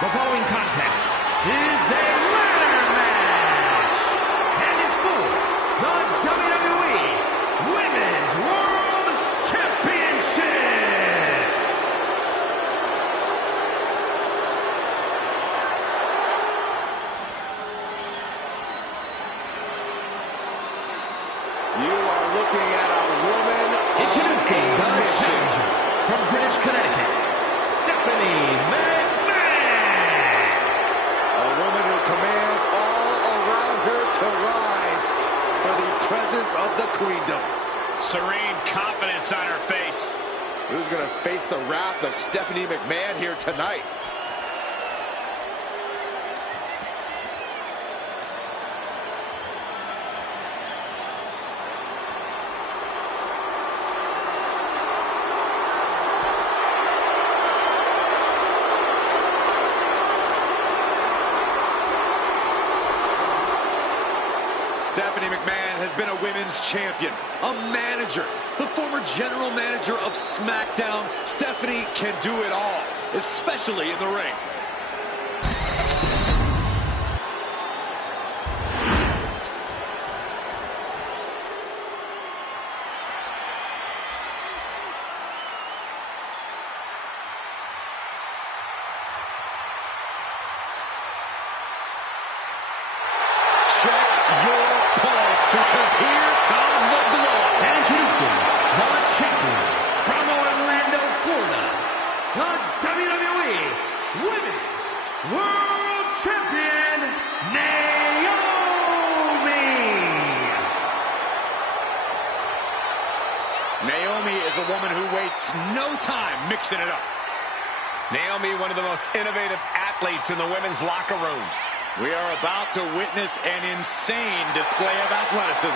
The following contest is a ladder match and is for the WWE Women's World Championship. You are looking at a woman Introducing the challenger from Greenwich, Connecticut, Stephanie McMahon. A woman who commands all around her to rise for the presence of the queendom. Serene confidence on her face. Who's going to face the wrath of Stephanie McMahon here tonight? Stephanie McMahon has been a women's champion, a manager, the former general manager of SmackDown. Stephanie can do it all, especially in the ring. Check your pulse, because here comes the blow. Introducing the champion from Orlando, Florida, the WWE Women's World Champion, Naomi. Naomi is a woman who wastes no time mixing it up. Naomi, one of the most innovative athletes in the women's locker room. We are about to witness an insane display of athleticism.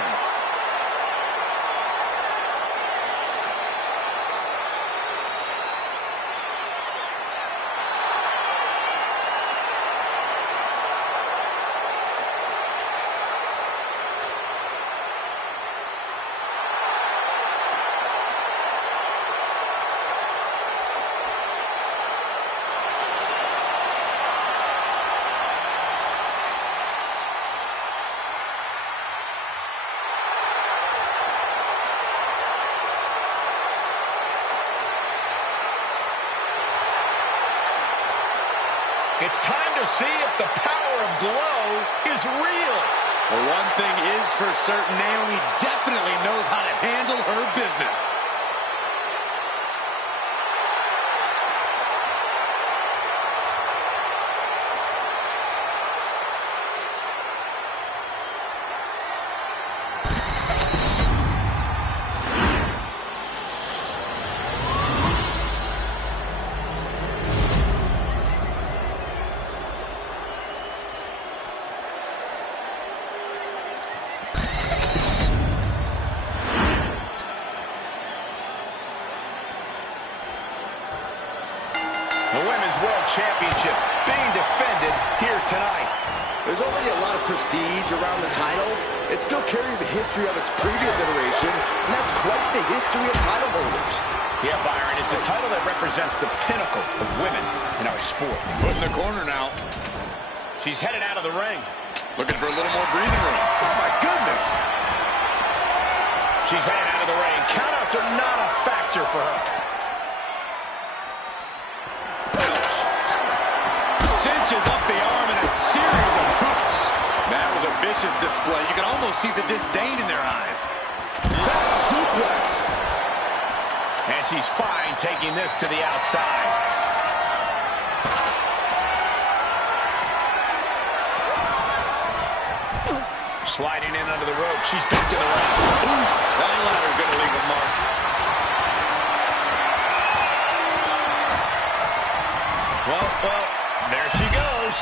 It's time to see if the power of glow is real. Well, one thing is for certain, Naomi definitely knows how to handle her business. The Women's World Championship being defended here tonight. There's already a lot of prestige around the title. It still carries a history of its previous iteration, and that's quite the history of title holders. Yeah, Byron, it's a title that represents the pinnacle of women in our sport. Put in the corner now. She's headed out of the ring. Looking for a little more breathing room. Oh, my goodness. She's headed out of the ring. Countouts are not a factor for her. Cinches up the arm in a series of boots. That was a vicious display. You can almost see the disdain in their eyes. Back suplex. And she's fine taking this to the outside. Sliding in under the rope. She's back to the ring. Ooh, that ladder's going to leave a mark. Well, there she goes.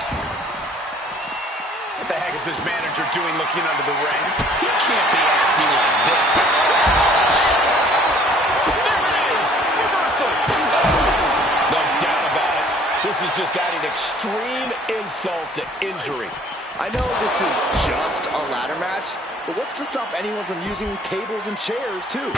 What the heck is this manager doing looking under the ring? He can't be acting like this. There it is! Reversal! No doubt about it. This is just adding extreme insult to injury. I know this is just a ladder match, but what's to stop anyone from using tables and chairs, too?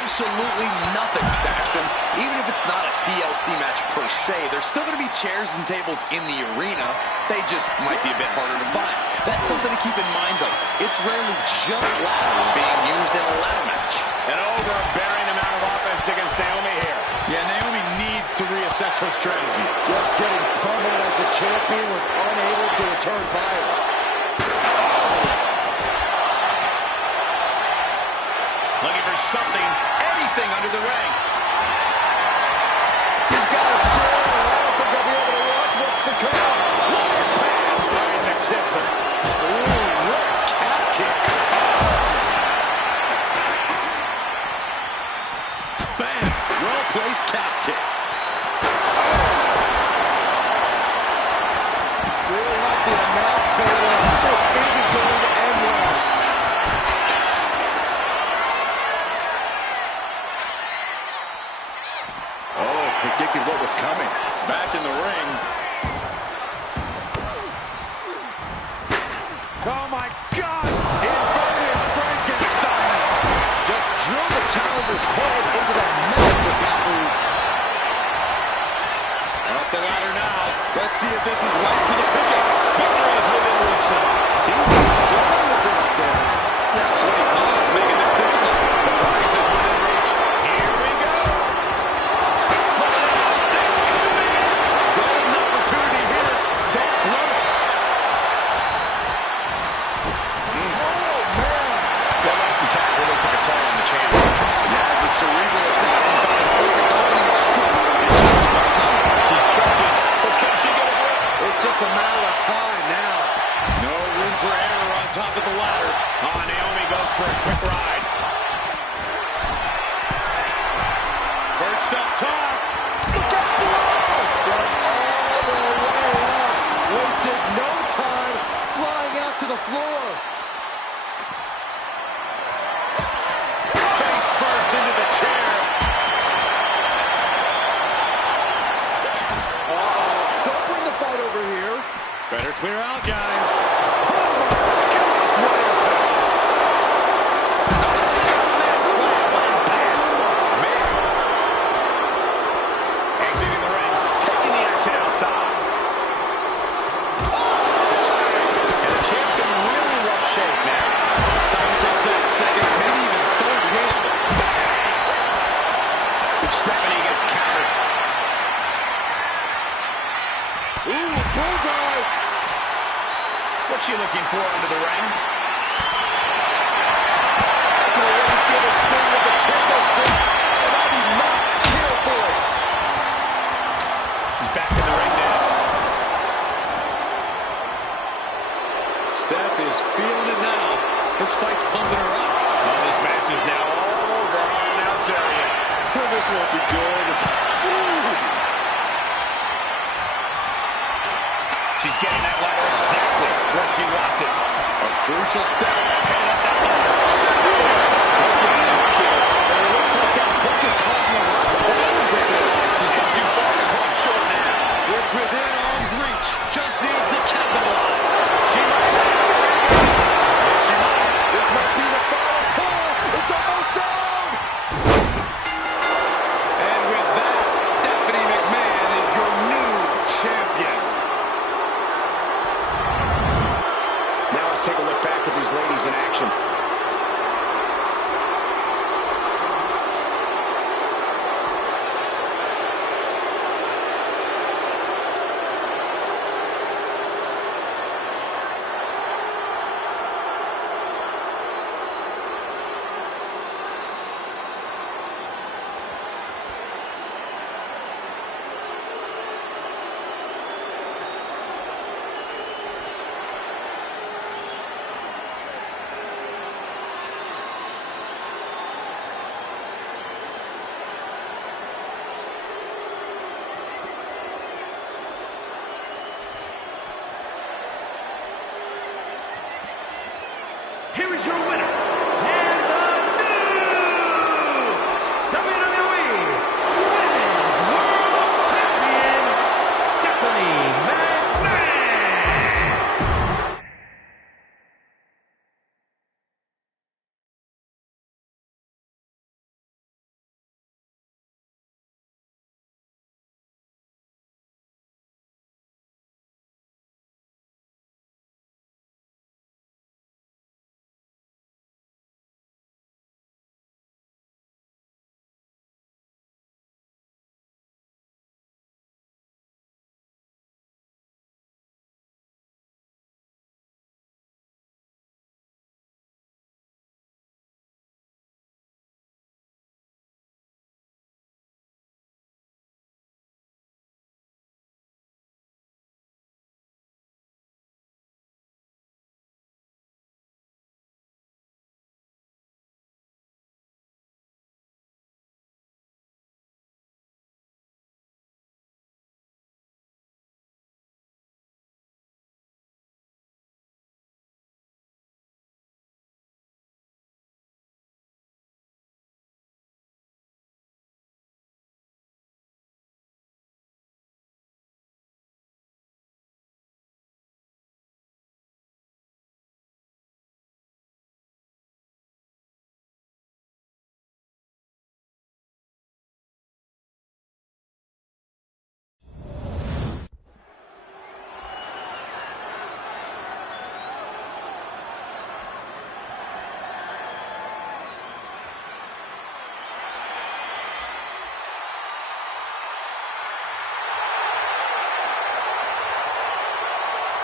absolutely nothing, Saxton. Even if it's not a TLC match per se, there's still going to be chairs and tables in the arena. They just might be a bit harder to find. That's something to keep in mind, though. It's rarely just ladders being used in a ladder match. An overbearing amount of offense against Naomi here. Yeah, Naomi needs to reassess her strategy. Just getting pummeled as the champion was unable to return fire. Looking for something, anything under the ring. She's got a chair, and I don't think I'll be able to watch what's to come. What impact! Right in the kisser. Ooh, what a calf kick. Bam! Well-placed calf kick. Really like the announce table. This isn't going to end well. Oh, predicted what was coming. Back in the ring. Oh, my God! Inverted Frankenstein! Just drill the challenger's head into the mat with that move. Up the ladder now. Let's see if this is right for the picking. Victory is within reach now. Seems to be struggling a bit up there. Sweaty palms making this difficult. The prize is within reach. Here we go. Look at this. This could be it. Golden opportunity here. Don't blow it. That last attack really took a toll on the champion. Now the cerebral assassin found a perfect opening and struck. And she's about done. She's stretching, but can she get a grip? It's just a matter of time now. No room for error on top of the ladder. Oh, Naomi goes for a quick ride. Perched up top. Look out below! From all the way up. Wasted no time flying out to the floor. Face first into the chair. Don't bring the fight over here. Better clear out, guys. A single-man slam on impact. Man. Exiting the ring, taking the action outside. And the champ's in really rough shape now. It's time to catch that second, maybe even third wind. Stephanie gets countered. Ooh, bullseye! What's she looking for under the ring? You already feel the sting of the candlestick, and I do not care for it. She's back in the ring now. Steph is feeling it now. This fight's pumping her up. Oh, this match is now all over our announce area. Oh, this won't be good. Ooh. She's getting that ladder exactly where she wants it. A crucial step. Heading up that ladder. It looks like that hook is causing a lot of problems in there. She's not too far to come short now. It's within arm's reach. Just needs to capitalize. She might have it. Yes, she might. This might be the final pull. It's almost down. And with that, Stephanie McMahon is your new champion. Now let's take a look back at these ladies in action.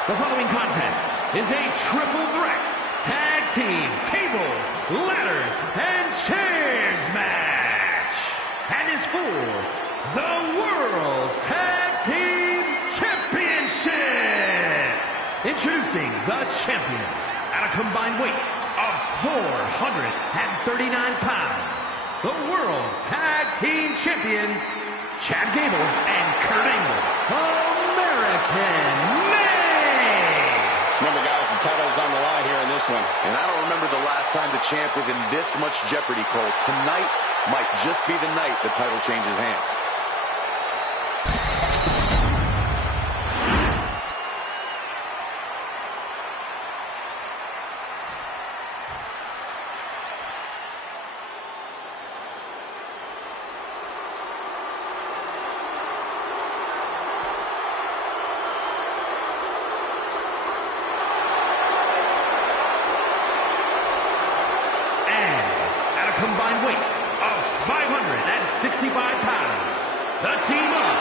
The following contest is a triple threat tag team tables, ladders, and chairs match, and is for the World Tag Team Championship. Introducing the champions at a combined weight of 439 pounds, the World Tag Team Champions, Chad Gable and Kurt Angle, American made. Remember, guys, the title is on the line here in this one. And I don't remember the last time the champ was in this much jeopardy, Cole. Tonight might just be the night the title changes hands. Combined weight of 565 pounds, the team of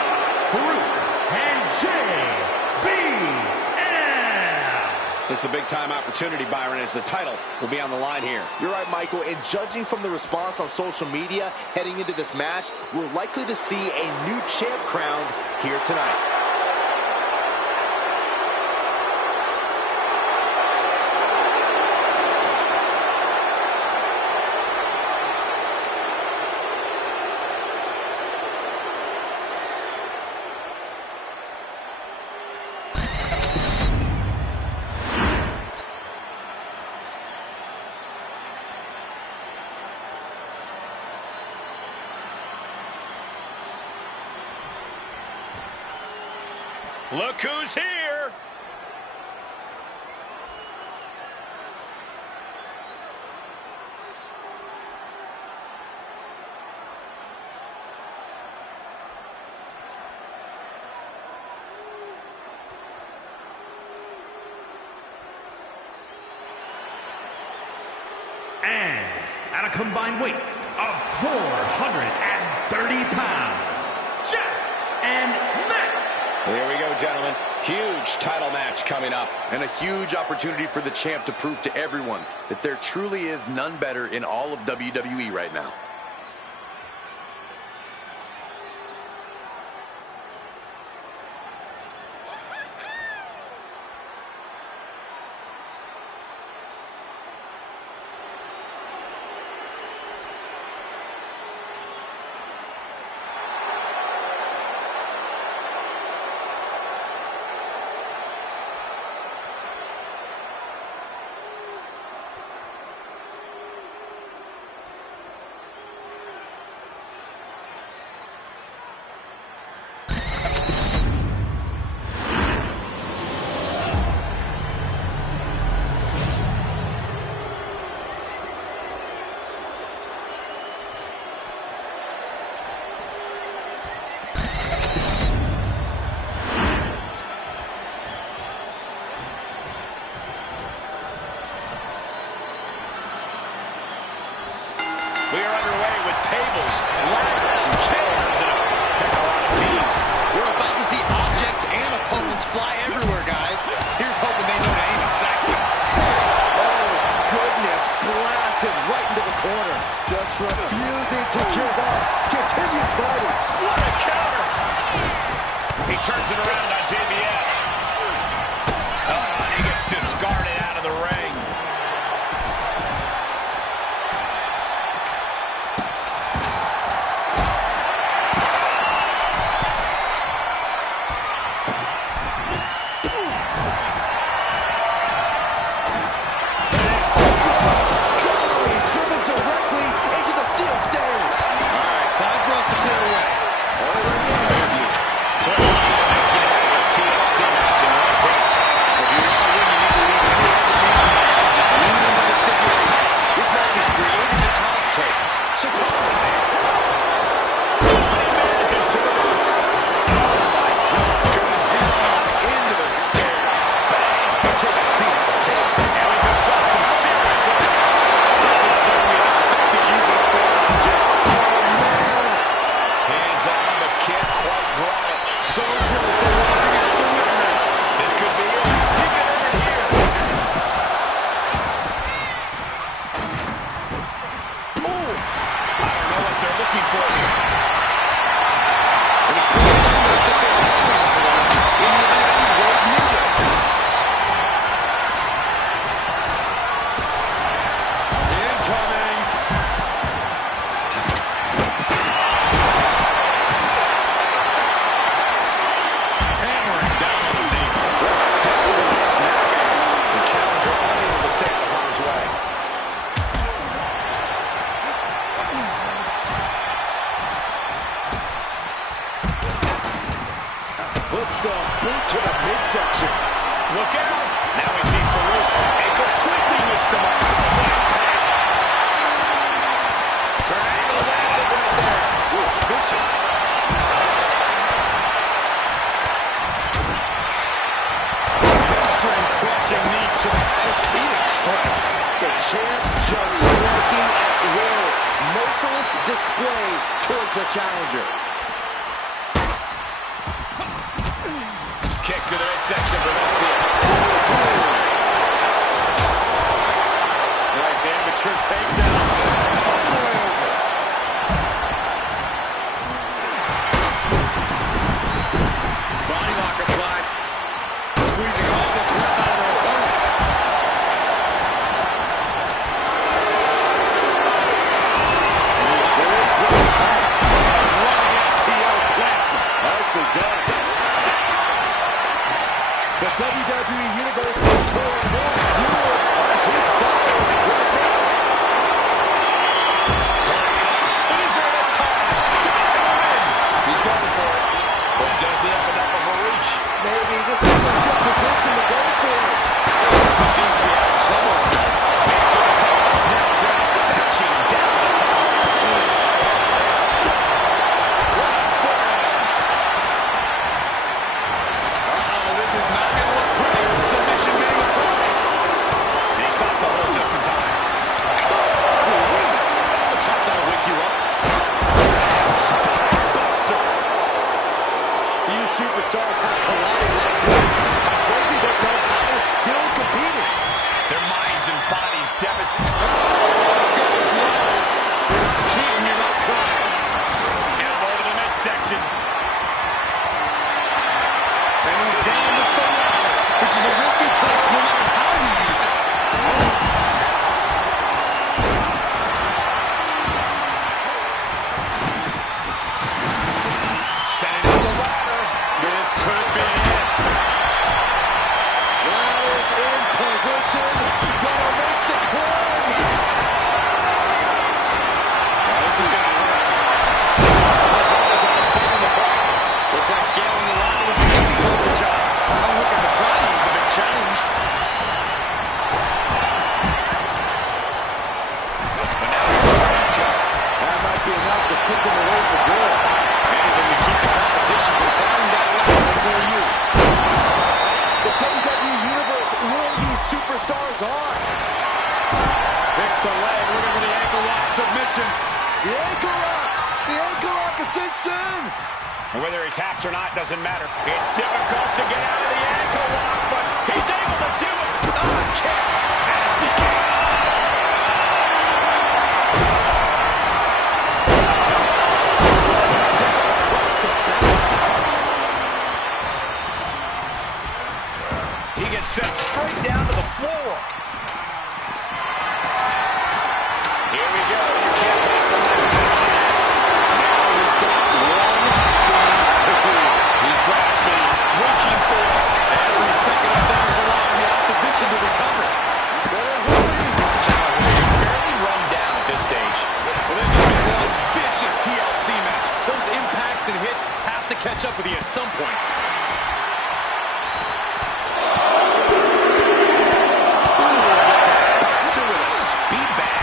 Farouk and JBL. This is a big-time opportunity, Byron, as the title will be on the line here. You're right, Michael, and judging from the response on social media heading into this match, we're likely to see a new champ crowned here tonight. Look who's here! And at a combined weight of 430 pounds, Jeff and Matt. Here we go, gentlemen. Huge title match coming up. And a huge opportunity for the champ to prove to everyone that there truly is none better in all of WWE right now. We are underway with tables, ladders, and chairs, and a heck of a lot of teams. We're about to see objects and opponents fly everywhere, guys. Here's hoping they know to aim at Saxton. Oh, goodness, blasted right into the corner. Just refusing to give up. Continues fighting. What a counter! He turns it around on JBL. He gets discarded out of the ring. Time for us to clear the way. Clearly, they can have a TLC Puts the boot to the midsection. Look out! Now we see Farouk. They completely missed the mark. Triangle landed right there. Ooh, vicious. Hamstring crushing knee strikes. Orthopedic strikes. The champ just striking at will. Merciless display towards the challenger. Kick to the midsection prevents the nice amateur takedown. All the way over. Body lock applied. Squeezing all the breath out of their opponent. Running FTO plants him. Nicely done. The WWE Universe is pouring more fuel on his fire right now. He's going for it. But does he have enough of a reach? Maybe this is a good position to go for it. Seems to be having trouble. Now down, snatching down the this is not going to look pretty with submission being applied. And he stops the hold just in time. That's a chop that'll wake you up. Buster. Few superstars have collided like this. I frankly don't know how they're still competing. Their minds and bodies devastated. Cheating, you're not trying. Elbow to the midsection. And he's down with the ladder, which is a risky touch no matter how you use it. Sending to the ladder. This could be it. Ladder's in position. Gonna make the climb. This is going to hurt. Taking the fight. Looks like scaling the ladder was the easy part of the job. I'm looking to prize is the big challenge. But now he's going to reach up. That might be enough to put them away for good. Anything to keep the competition from finding that ladder for you. The WWE Universe, where these superstars are. Fix the leg, looking for the ankle lock submission. The ankle lock. The ankle lock is cinched in. And whether he taps or not doesn't matter. It's difficult to get out of the ankle lock, but he's able to do it. Kick. Nasty kick. He gets sent straight down to the floor. Here we go. You can't pass the ladder. Now he's got one thing to do. He's grasping, reaching for it. Every second of that is allowing the opposition to recover. Better hurry. He's fairly run down at this stage. Well, this is the most vicious TLC match. Those impacts and hits have to catch up with you at some point. Boxer with a speed bag.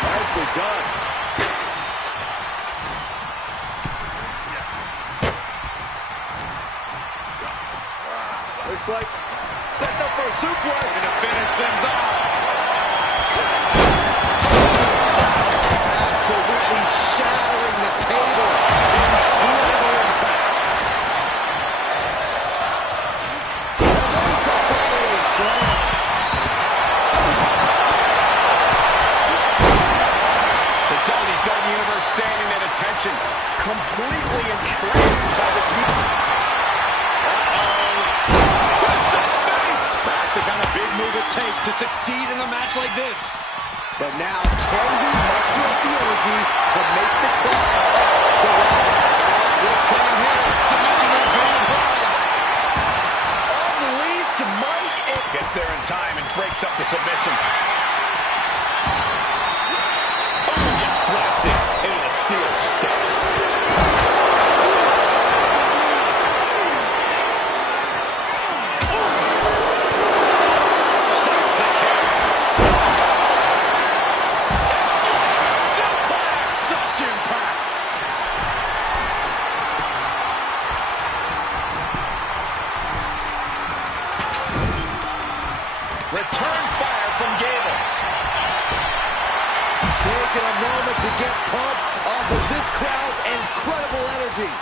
Nicely done. Looks like setting up for a suplex. And to finish things off. Absolutely shattering the table. Incredible impact. to succeed in a match like this. But now, can he muster up the energy to make the crowd the right? What's coming here? Submission move being applied. Unleashed might and... Gets there in time and breaks up the submission. Oh, gets blasted into the steel steps. Stops the kick. Such impact. Return fire from Gable. Taking a moment to get pumped off of this crowd's incredible energy.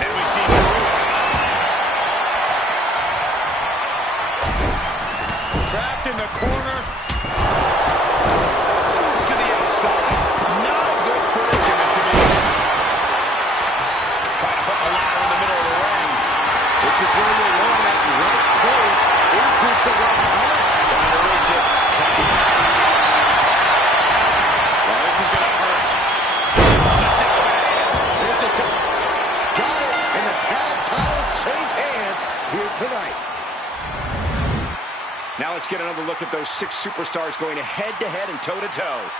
And we see Drew. Trapped in the corner. Shoots to the outside. Not a good predicament to be in. Trying to put the ladder in the middle of the ring. This is where you want it. Right place. Is this the right time? Trying to reach it. Oh, this is going to hurt. It just got it, and the tag titles change hands here tonight. Now let's get another look at those 6 superstars going head-to-head and toe-to-toe.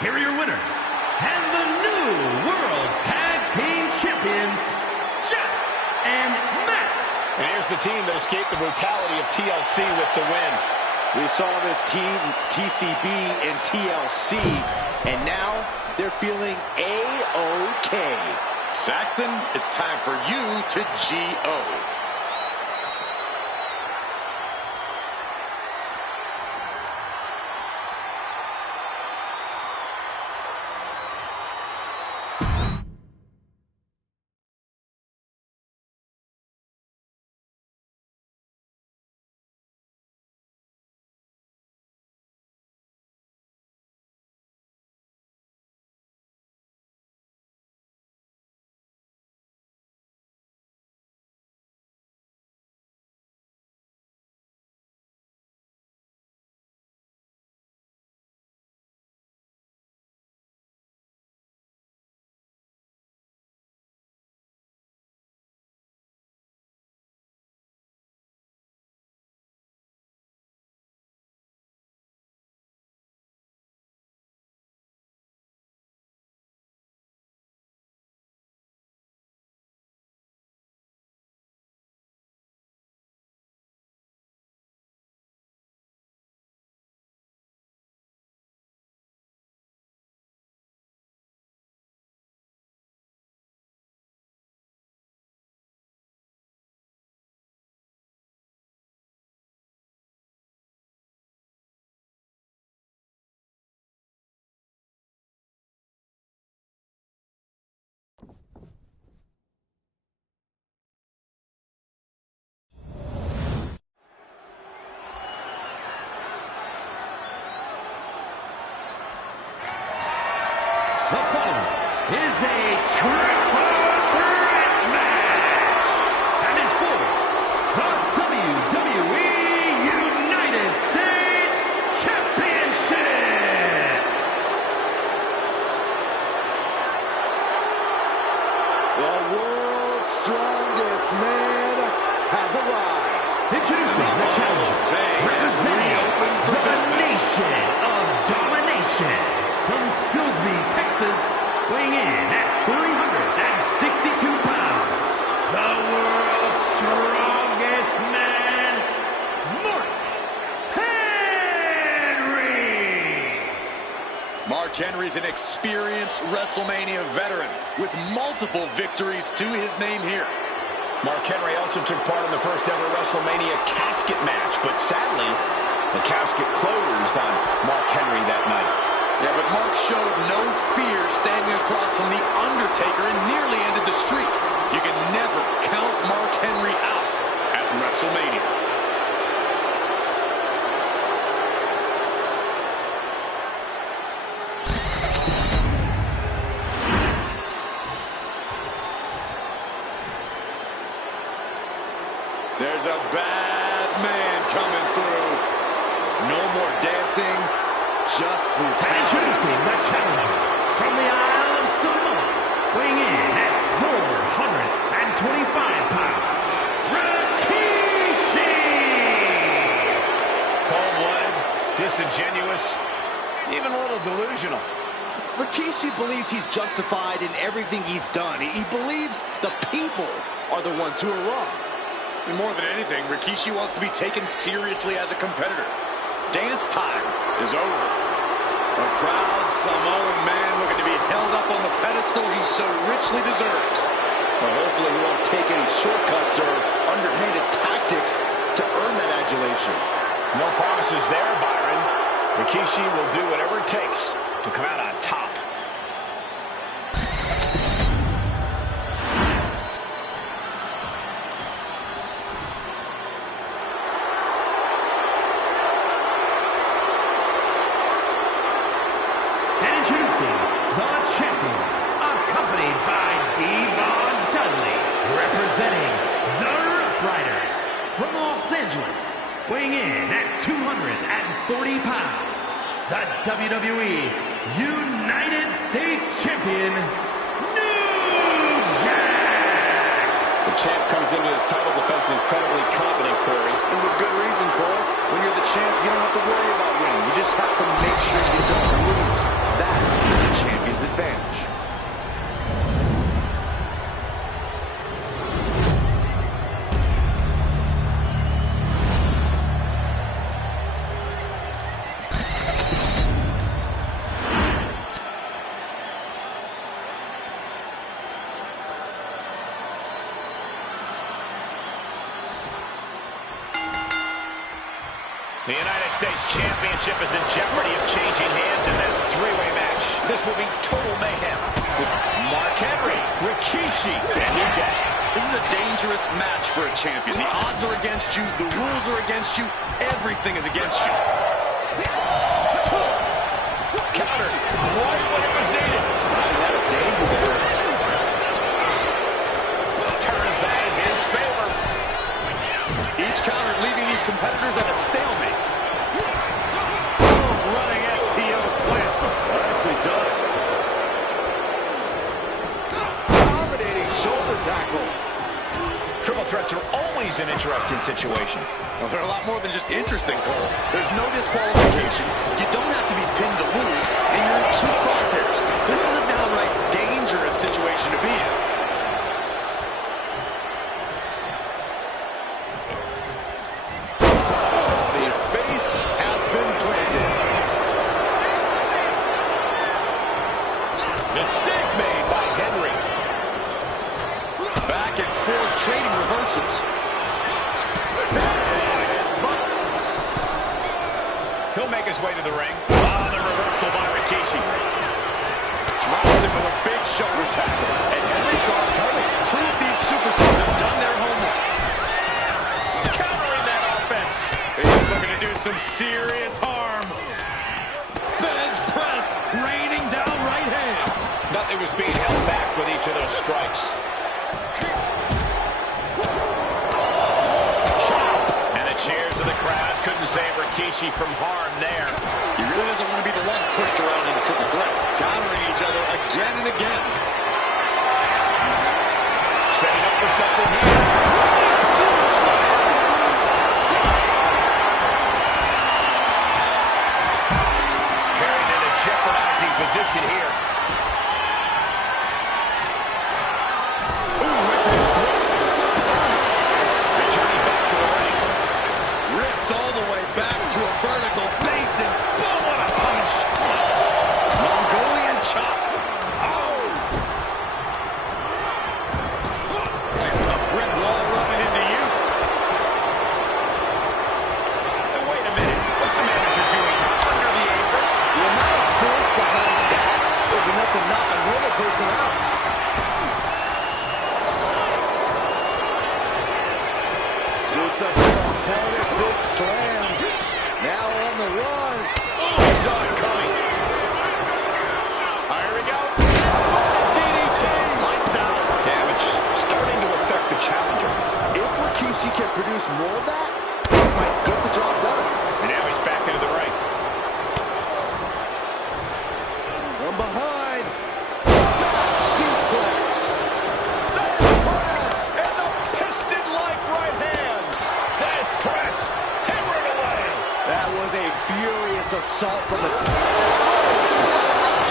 Here are your winners, and the new World Tag Team Champions, Jeff and Matt. And here's the team that escaped the brutality of TLC with the win. We saw this team, TCB and TLC, and now they're feeling A-OK. Saxton, it's time for you to G-O. The following is a triple threat match and is for the WWE United States Championship. The world's strongest man has arrived. Introducing the challenger, representing the nation of domination, from Silsbee, Texas, weighing in at 370 Mark Henry's an experienced WrestleMania veteran with multiple victories to his name here. Mark Henry also took part in the first ever WrestleMania casket match, but sadly, the casket closed on Mark Henry that night. Yeah, but Mark showed no fear standing across from The Undertaker and nearly ended the streak. You can never count Mark Henry out at WrestleMania. There's a bad man coming through. No more dancing, just brutality. Introducing the challenger from the Isle of Samoa, weighing in at 425 pounds, Rikishi! Cold-blooded, disingenuous, even a little delusional. Rikishi believes he's justified in everything he's done. He believes the people are the ones who are wrong. And more than anything, Rikishi wants to be taken seriously as a competitor. Dance time is over. A proud Samoan man looking to be held up on the pedestal he so richly deserves. Well, hopefully he won't take any shortcuts or underhanded tactics to earn that adulation. No promises there, Byron. Rikishi will do whatever it takes to come out on top. Weighing in at 240 pounds, the WWE United States Champion, New Jack! The champ comes into his title defense incredibly confident, Corey. And with good reason, Cole. When you're the champ, you don't have to worry about winning. You just have to make sure you don't lose. That is the champion's advantage. The United States Championship is in jeopardy of changing hands in this three-way match. This will be total mayhem with Mark Henry, Rikishi, and New Jack. This is a dangerous match for a champion. The odds are against you. The rules are against you. Everything is against you. Counter right when it was needed. Not a danger there. Turns that in his favor. Each counter leaving these competitors at a stalemate. Running FTO plants. Nicely done. Dominating shoulder tackle. Triple threats are always an interesting situation. Well, they're a lot more than just interesting, Cole. There's no disqualification. You don't have to be pinned to lose, and you're in two crosshairs. This is a downright dangerous situation to be in. The face has been planted. Mistake made by Henry. Back and forth trading reversals. He'll make his way to the ring. Oh, the reversal by Rikishi. Dropped him with a big shoulder tackle. And Henry saw it coming. Proof these superstars have done their homework. Countering that offense. He's looking to do some serious harm. Fez press raining down right hands. Nothing was being held back with each of those strikes. And the cheers of the crowd couldn't save Rikishi from harm there. He really doesn't want to be the one pushed around in a triple threat. Countering each other again and again. Setting up for something here. Carried in a jeopardizing position here. Returning back to the ring. Ripped all the way back to a vertical basin. Boom, what a punch. Long assault from the...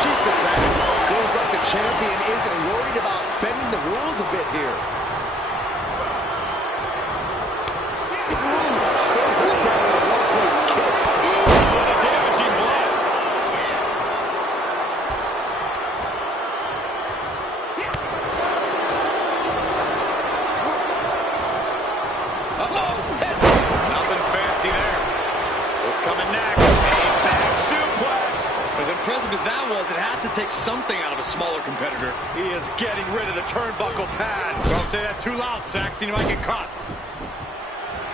cheap is that? Seems like the champion isn't worried about bending the rules a bit here. Sends that down with a well-placed kick. What a damaging blow. Uh-oh. Nothing fancy there. What's coming next? A back suplex. As impressive as that was, it has to take something out of a smaller competitor. He is getting rid of the turnbuckle pad. Don't say that too loud, Saxon. You might get caught.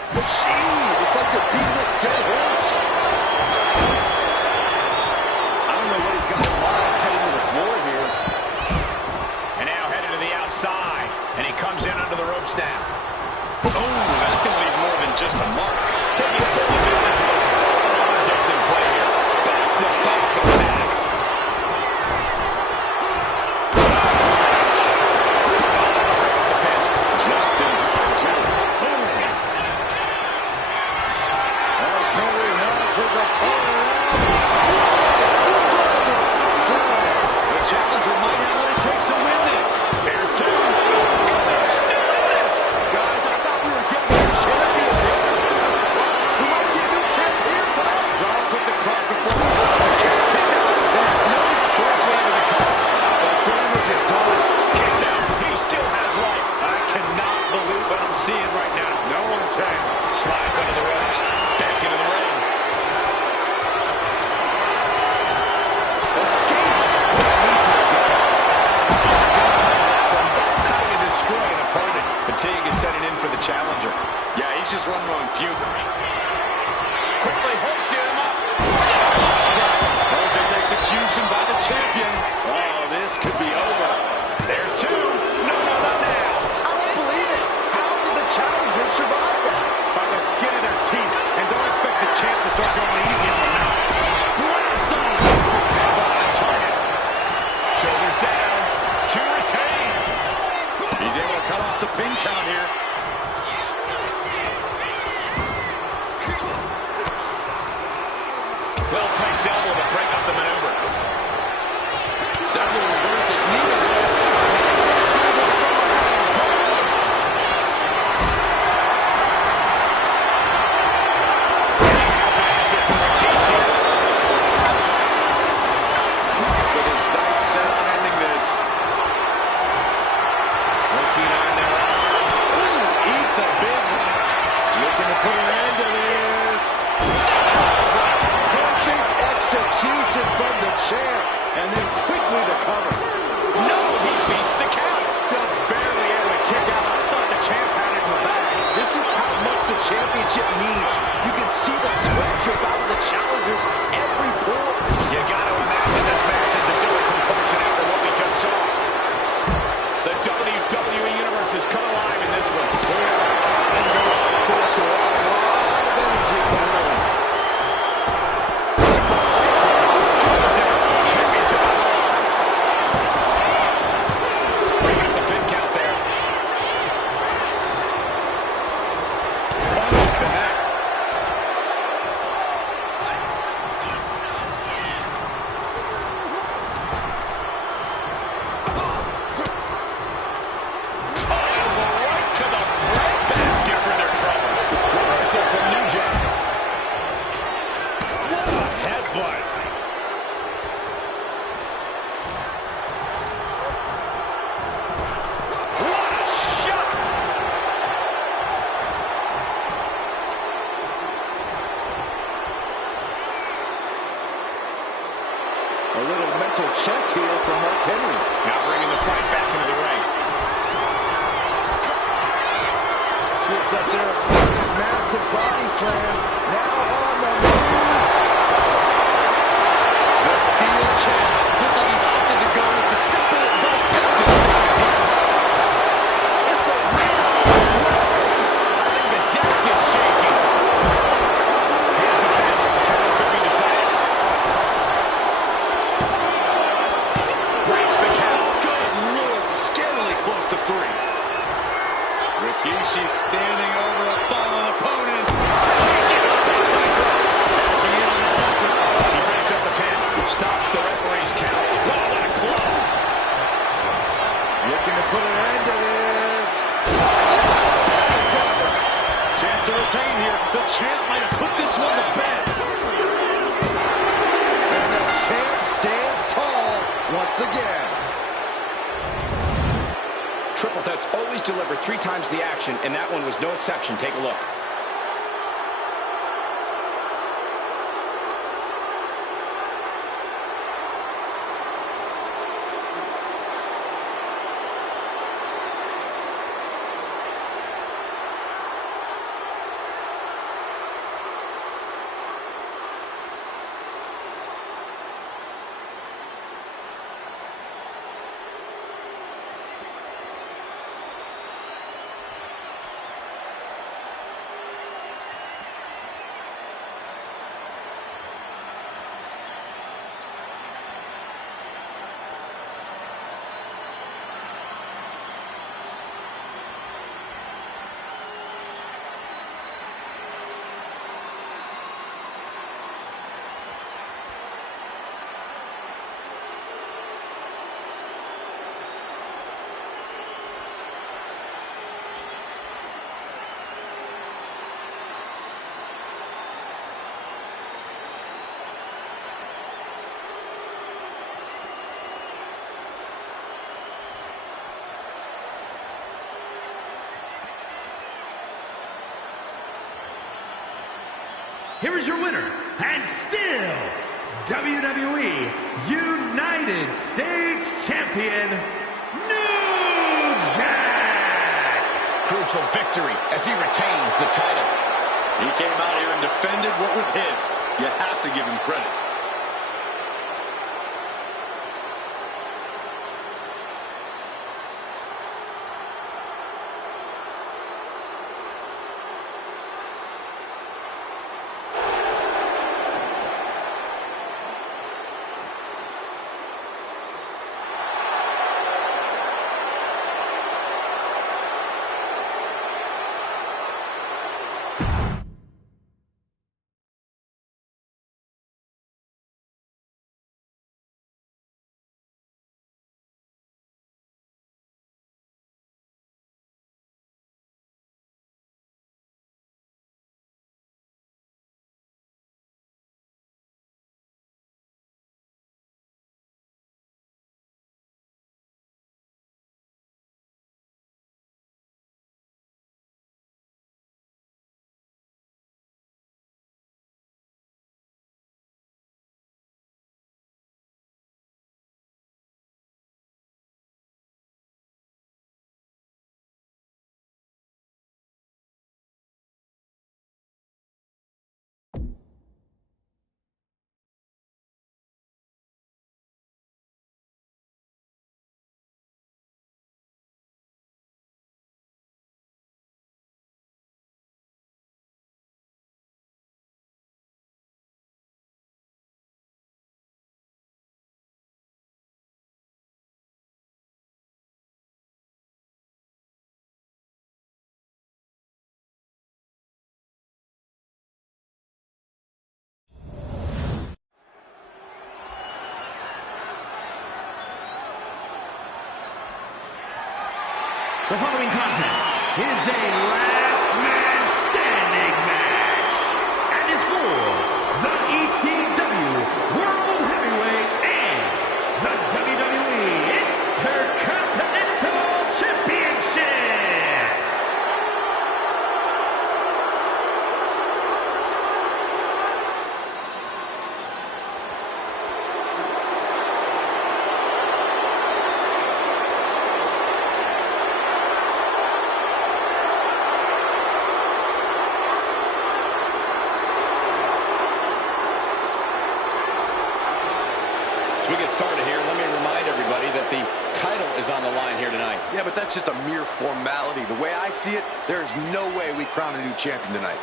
Jeez, it's like they're beating a dead horse. I don't know what he's got in mind heading to the floor here. And now headed to the outside. And he comes in under the ropes now. Oh, that's going to leave more than just a mark. Taking full advantage of the full object in play here. Back-to-back attacks. Just in time, too. Henry has his opponent. The challenger might have what it takes to win this. Here's two. Still in this. Guys, I thought we were getting a champion here. We might see a new champion tonight. Don't put the cart before the champ kicked out. No, it's directly into the cup. The damage is done. Kicks out. He still has life. I cannot believe what I'm seeing right now. No one can. Slides under the ropes. Back into the ring. Escapes. That's how you destroy an opponent. Fatigue is setting in for the challenger. Yeah, he's just running on fumes. Quickly hoisted him up. Perfect execution by the champion. Oh, this could be over. There's two. No, not now. I don't believe it. How did the challengers survive that? By the skin of their teeth. And don't expect the champ to start going easy on them now. Blast on him. Elbow on target. Shoulders down. To retain. He's able to cut off the pin count here. Well-placed elbow to break up the maneuver. Several reversals needed. With his sights set on ending this. Working on their arms. Ooh, eats a big. Looking to put an end to this. Perfect execution from the champ. And then quickly the cover. No, he beats the count. Just barely able to kick out. I thought the champ had it in the bag. This is how much the championship means. You can see the sweat drip out of the challengers every pore. You got to imagine this match is a dual conclusion after what we just saw. The WWE Universe has come alive in this one. Shoulders down. Championship on the line. Bringing up the pin count there. Punch connects. Right to the breadbasket for their troubles. Reversal from New Jack. What a headbutt. What a shot! A little mental chess here from Mark Henry. Now bringing the fight back into the ring. Shoots up there, massive body slam. Now on the move. The steel champ looks like he's opted to go with the simple but effective style here. It's a win. I think the desk is shaking. Here's the count. The title could be decided. Breaks the count. Good Lord, scarily close to 3. Rikishi standing over a fallen opponent. Rikishi with a 10-time drop. once again. Triple threats always deliver 3 times the action, and that one was no exception. Take a look. Here is your winner, and still WWE United States Champion, New Jack! Crucial victory as he retains the title. He came out here and defended what was his. You have to give him credit. The following contest is a last man standing match and is for the ECW World Heavyweight and the WWE Intercontinental Championships. As we get started here, let me remind everybody that the title is on the line here tonight. Yeah, but that's just a mere formality. The way I see it, there's no way we crown a new champion tonight.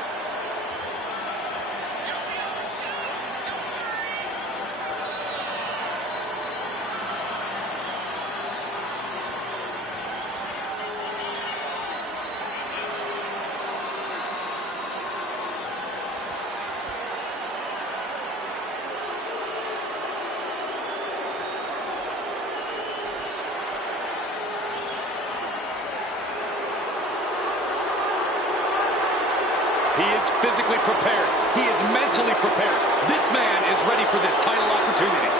He is physically prepared. He is mentally prepared. This man is ready for this title opportunity.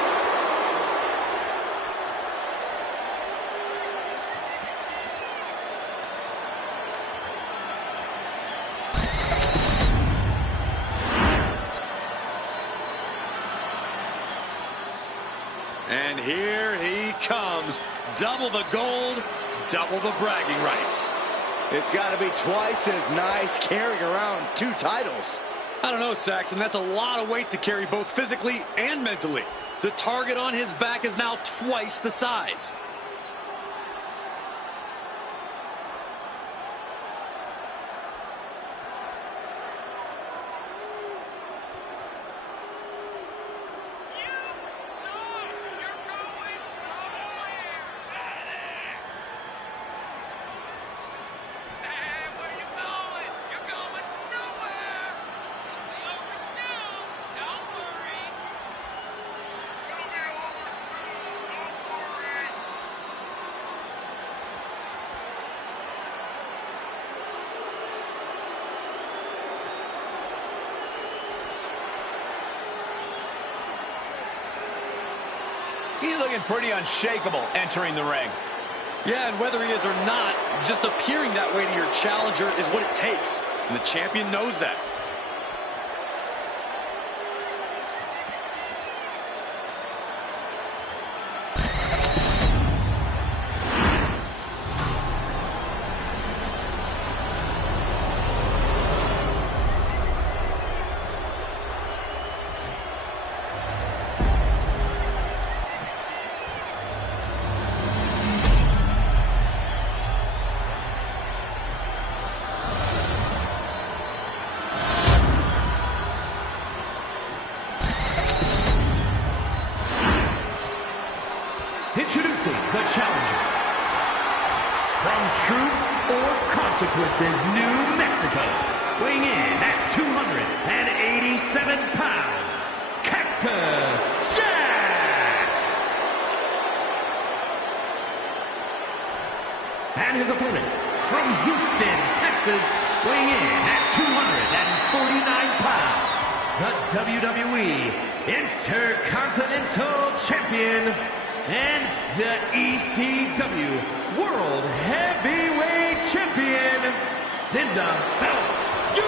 And here he comes. Double the gold, double the bragging rights. It's got to be twice as nice carrying around 2 titles. I don't know, Saxon. That's a lot of weight to carry both physically and mentally. The target on his back is now twice the size. He's looking pretty unshakable entering the ring. Yeah, and whether he is or not, just appearing that way to your challenger is what it takes. And the champion knows that. Introducing the challenger from Truth or Consequences, New Mexico, weighing in at 287 pounds, Cactus Jack! And his opponent from Houston, Texas, weighing in at 249 pounds, the WWE Intercontinental Champion and the ECW World Heavyweight Champion, Cinder Belts Doom!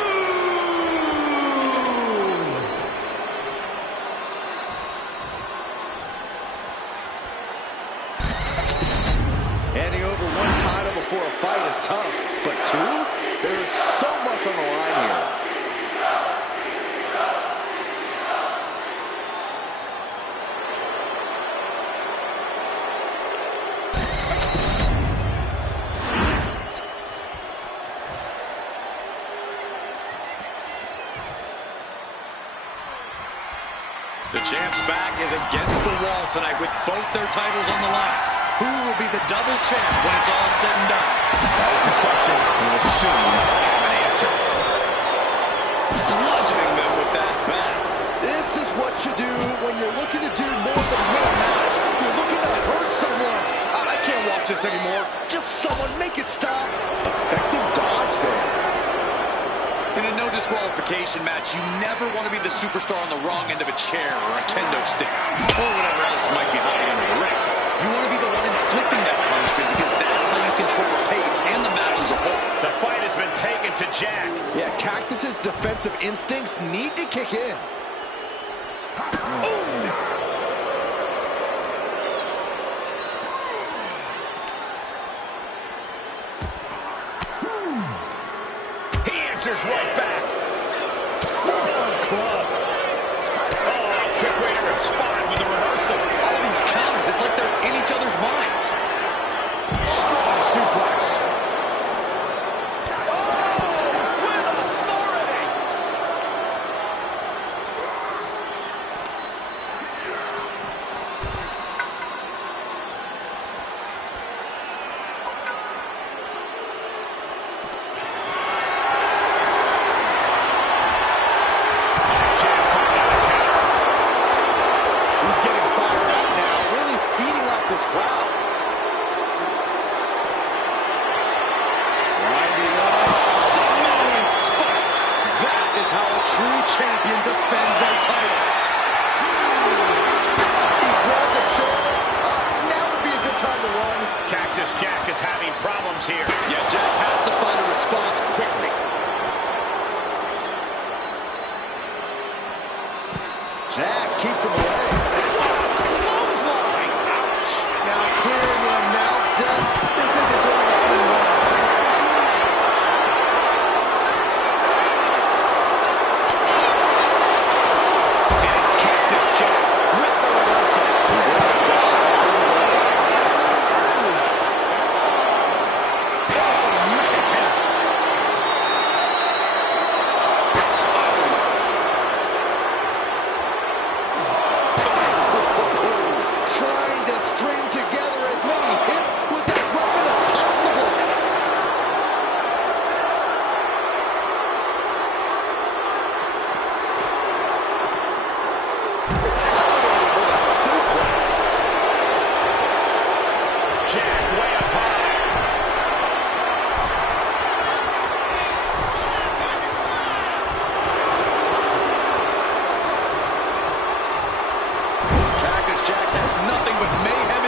Handing over 1 title before a fight is tough, but 2? There's so much on the line here. The champ's back is against the wall tonight with both their titles on the line. Who will be the double champ when it's all said and done? That is the question, and we'll soon have an answer. Bludgeoning them with that bat. This is what you do when you're looking to do more than win a match. You're looking to hurt someone. I can't watch this anymore. Just someone make it stop. Effective dodge there. In a no disqualification match, you never want to be the superstar on the wrong end of a chair or a kendo stick, or whatever else might be hiding under the ring. You want to be the one inflicting that punishment because that's how you control the pace and the match as a whole. The fight has been taken to Jack. Yeah, Cactus's defensive instincts need to kick in. He answers right back. Club. Oh, quick way to respond with the reversal. All these counters, it's like they're in each other's minds. Strong suplex. Champion defends their title. He grabbed the chair. Now would be a good time to run. Cactus Jack is having problems here. Yeah, Jack has to find a response quickly. Jack keeps him away. What a clothesline!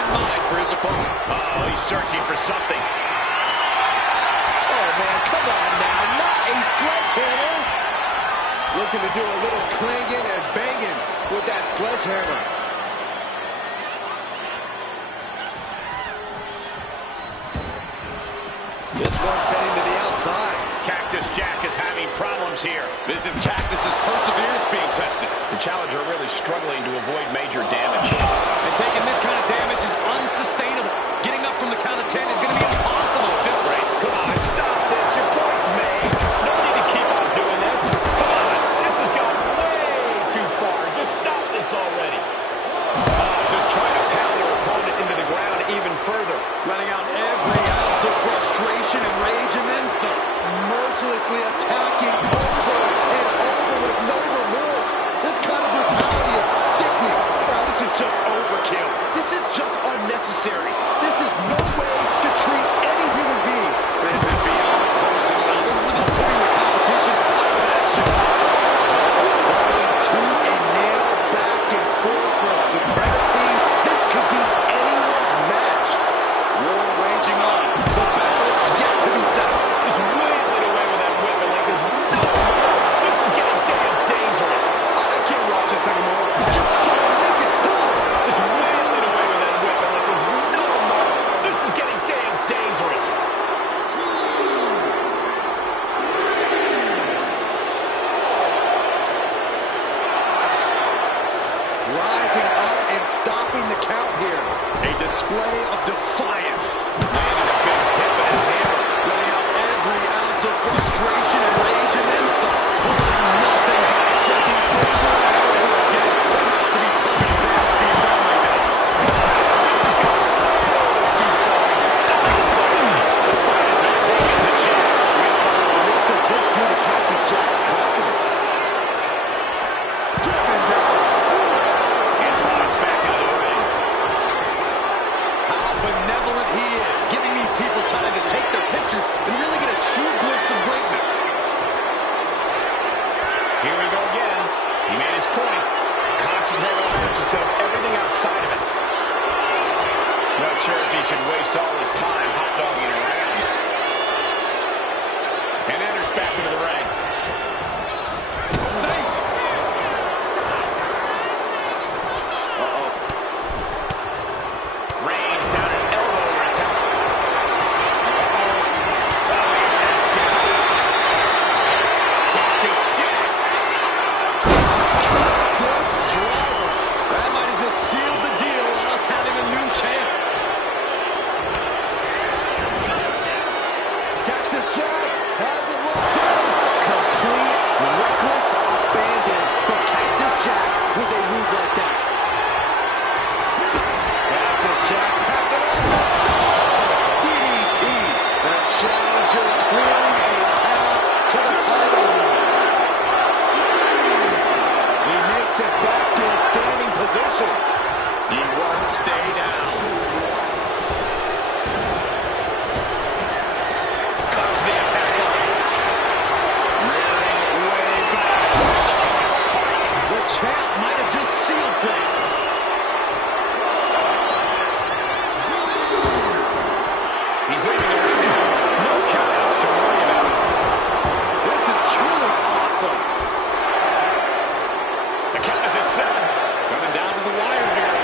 in mind for his opponent. Oh, he's searching for something. Oh, man, come on now. Not a sledgehammer. Looking to do a little clanging and banging with that sledgehammer. This one's heading to the outside. Cactus Jack is having problems here. This is Cactus's perseverance being tested. The challenger really struggling to avoid major damage. And taking this kind of damage is unsustainable. Getting up from the count of 10 is going to be impossible at this rate. Come on, stop this. Your point's made. No need to keep on doing this. Come on, this has gone way too far. Just stop this already. Just trying to pound their opponent into the ground even further. Letting out every ounce of frustration and rage and then some. Mercilessly attacking over and over with no remorse. This kind of brutality is sickening. Now, this is just overkill. This is just unnecessary. This is no way to treat any human being. This is beyond personal. Now, this is about putting the competition out of action. Going tooth and nail, back and forth for supremacy. This could be anyone's match. War raging on. The battle yet to be settled. Just wailing away with that weapon like there's no tomorrow. This is getting damn dangerous. I can't watch this anymore. Just someone make it stop. Just wailing away with that weapon like there's no tomorrow. This is getting damn dangerous. Rising up and stopping the count here. A display of defiance. Man, it's been hit with that hammer. Letting out every ounce of frustration and rage and then some. Holding nothing back, shaking over and over again. There has to be permanent damage being done right now. This has gone too far. Stop this already. The fight has been taken to Jack. What does this do to Cactus Jack's confidence? Driven down. And slides back into the ring. How benevolent he is, giving these people time to take their pictures and really get a true glimpse of greatness. Here we go again. He made his point. Concentrate on the match instead of everything outside of it. Not sure if he should waste all his time hot-dogging around. And enters back into the ring. Safe. Range down an elbow or attack. Cactus Jack. This driver. That might have just sealed the deal on us having a new champ. Cactus Jack has it locked in. Complete reckless abandon from Cactus Jack with a move like that. Cactus Jack packing on this DDT. The challenger clearing a path to the title. He makes it back to a standing position. He won't stay down. Comes the attack line. Rearing way back. Spike. The champ might have just sealed things. He's leaving the ring now. No countouts to worry about. This is truly awesome. The count is at 7. Coming down to the wire here.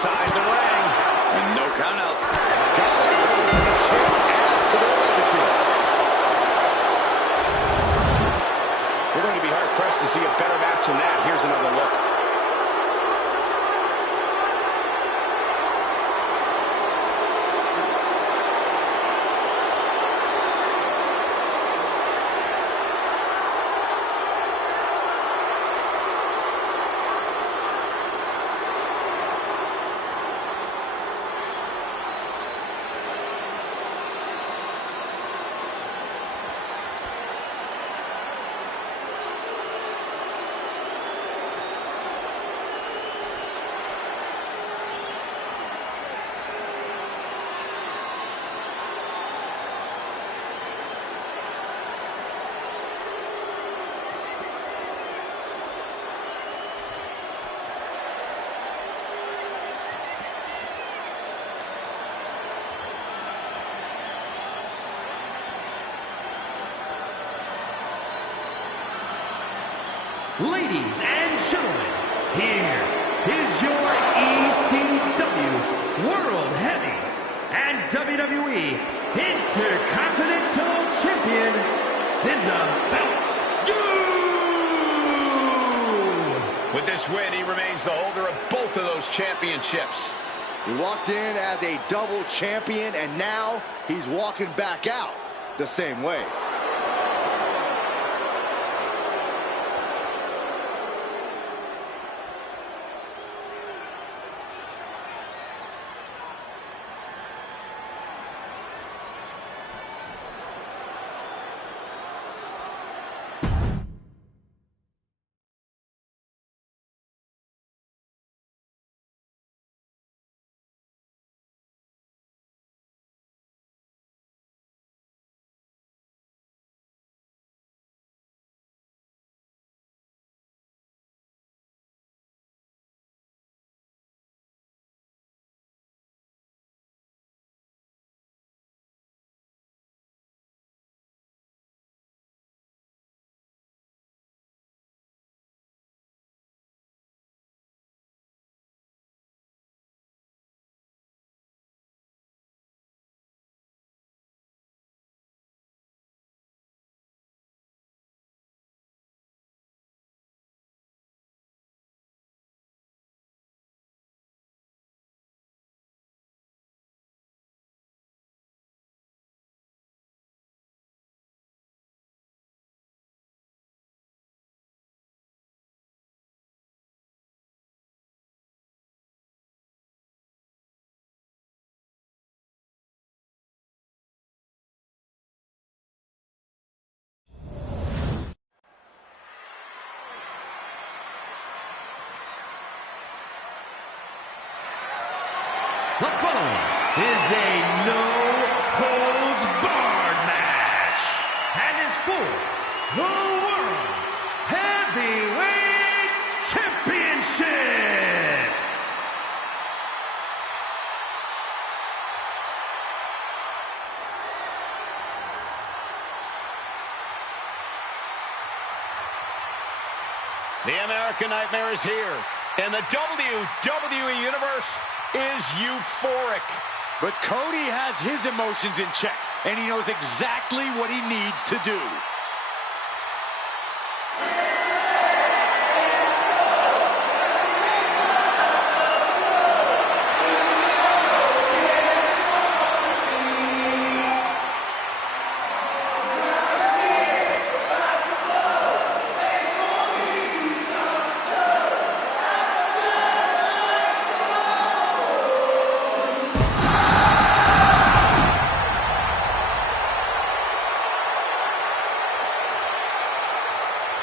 outside the ring. And no countouts. Got it. And the champ adds to their legacy. We're going to be hard-pressed to see a better match than that. Here's another look. Ladies and gentlemen, here is your ECW World Heavy and WWE Intercontinental Champion, Cinder Belt. With this win, he remains the holder of both of those championships. He walked in as a double champion, and now he's walking back out the same way. The following is a no-holds-barred match and is for the World Heavyweight Championship. The American Nightmare is here, and the WWE Universe is euphoric. But Cody has his emotions in check, and he knows exactly what he needs to do.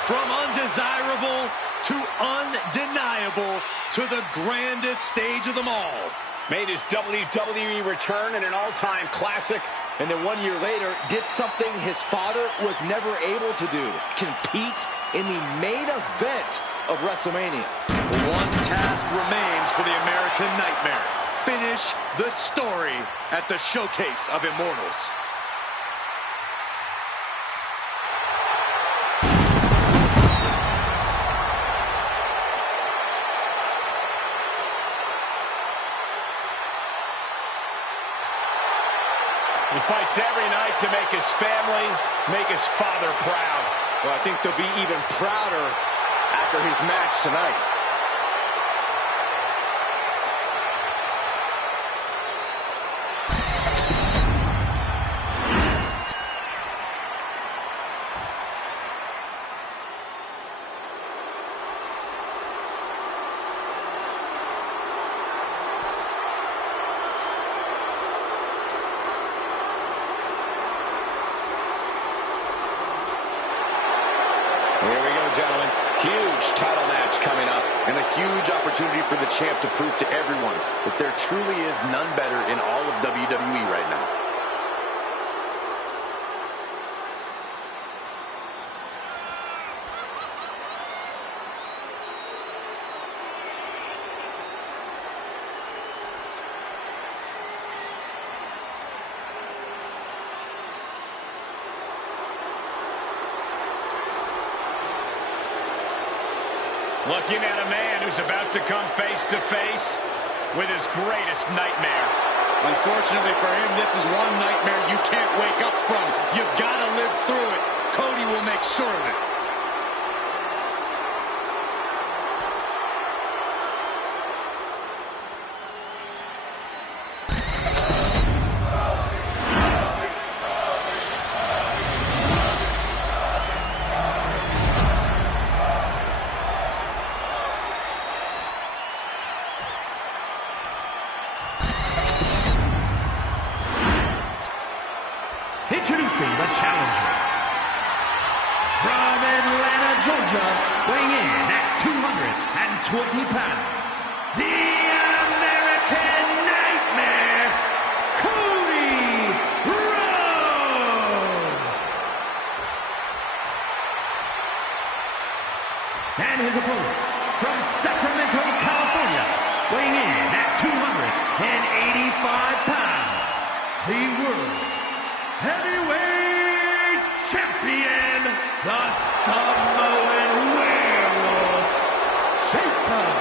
From undesirable to undeniable to the grandest stage of them all. Made his WWE return in an all-time classic. And then 1 year later, did something his father was never able to do. Compete in the main event of WrestleMania. One task remains for the American Nightmare. Finish the story at the Showcase of Immortals. He fights every night to make his family, make his father proud. Well, I think they'll be even prouder after his match tonight. Here we go, gentlemen. Huge title match coming up. And a huge opportunity for the champ to prove to everyone that there truly is none better in all of WWE right now. Looking at a man who's about to come face to face with his greatest nightmare. Unfortunately for him, this is one nightmare you can't wake up from. You've got to live through it. Cody will make sure of it. Introducing the challenger. From Atlanta, Georgia, weighing in at 220 pounds, the American Nightmare, Cody Rhodes. And his opponent, from Sacramento, California, weighing in at 285 pounds, the world Heavyweight Champion, the Samoan Werewolf, Jacob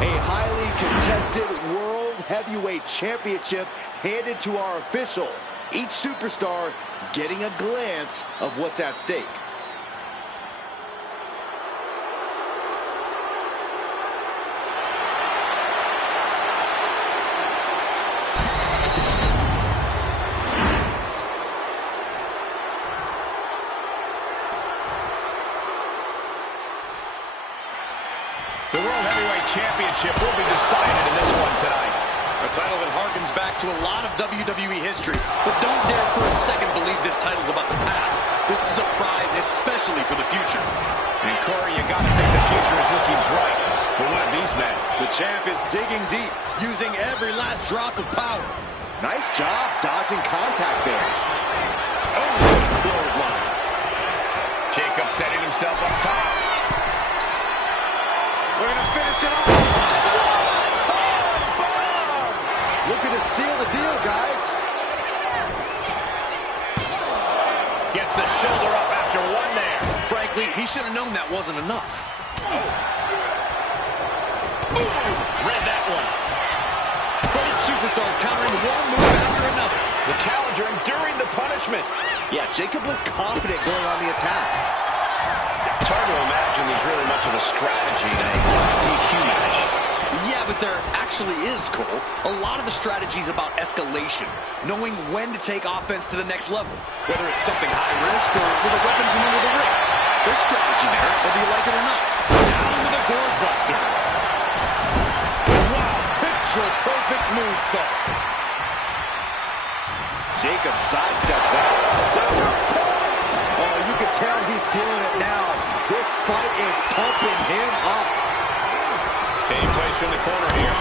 A highly contested World Heavyweight Championship handed to our official. Each superstar getting a glance of what's at stake. The World Heavyweight Championship will be decided in this one tonight. A title that harkens back to a lot of WWE history, but don't dare for a second believe this title's about the past. This is a prize especially for the future. And Corey, you gotta think the future is looking bright for one of these men. The champ is digging deep, using every last drop of power. Nice job dodging contact there. Oh, what a clothesline. Jacob setting himself up top. We're going to finish it off. Looking to seal the deal, guys. Gets the shoulder up after one there. Frankly, he should have known that wasn't enough. Ooh, read that one. Both superstars countering one move after another. The challenger enduring the punishment. Yeah, Jacob looked confident going on the attack. It's hard to imagine there's really much of a strategy in a DQ match. Yeah, but there actually is, Cole. A lot of the strategy's about escalation, knowing when to take offense to the next level, whether it's something high risk or with a weapon from under the ring. There's strategy there, whether you like it or not. Down with a gourd buster. Wow, picture-perfect moonsault. Jacob sidesteps out. Oh, you can tell he's feeling it now. This fight is pumping him up. Being placed in the corner here.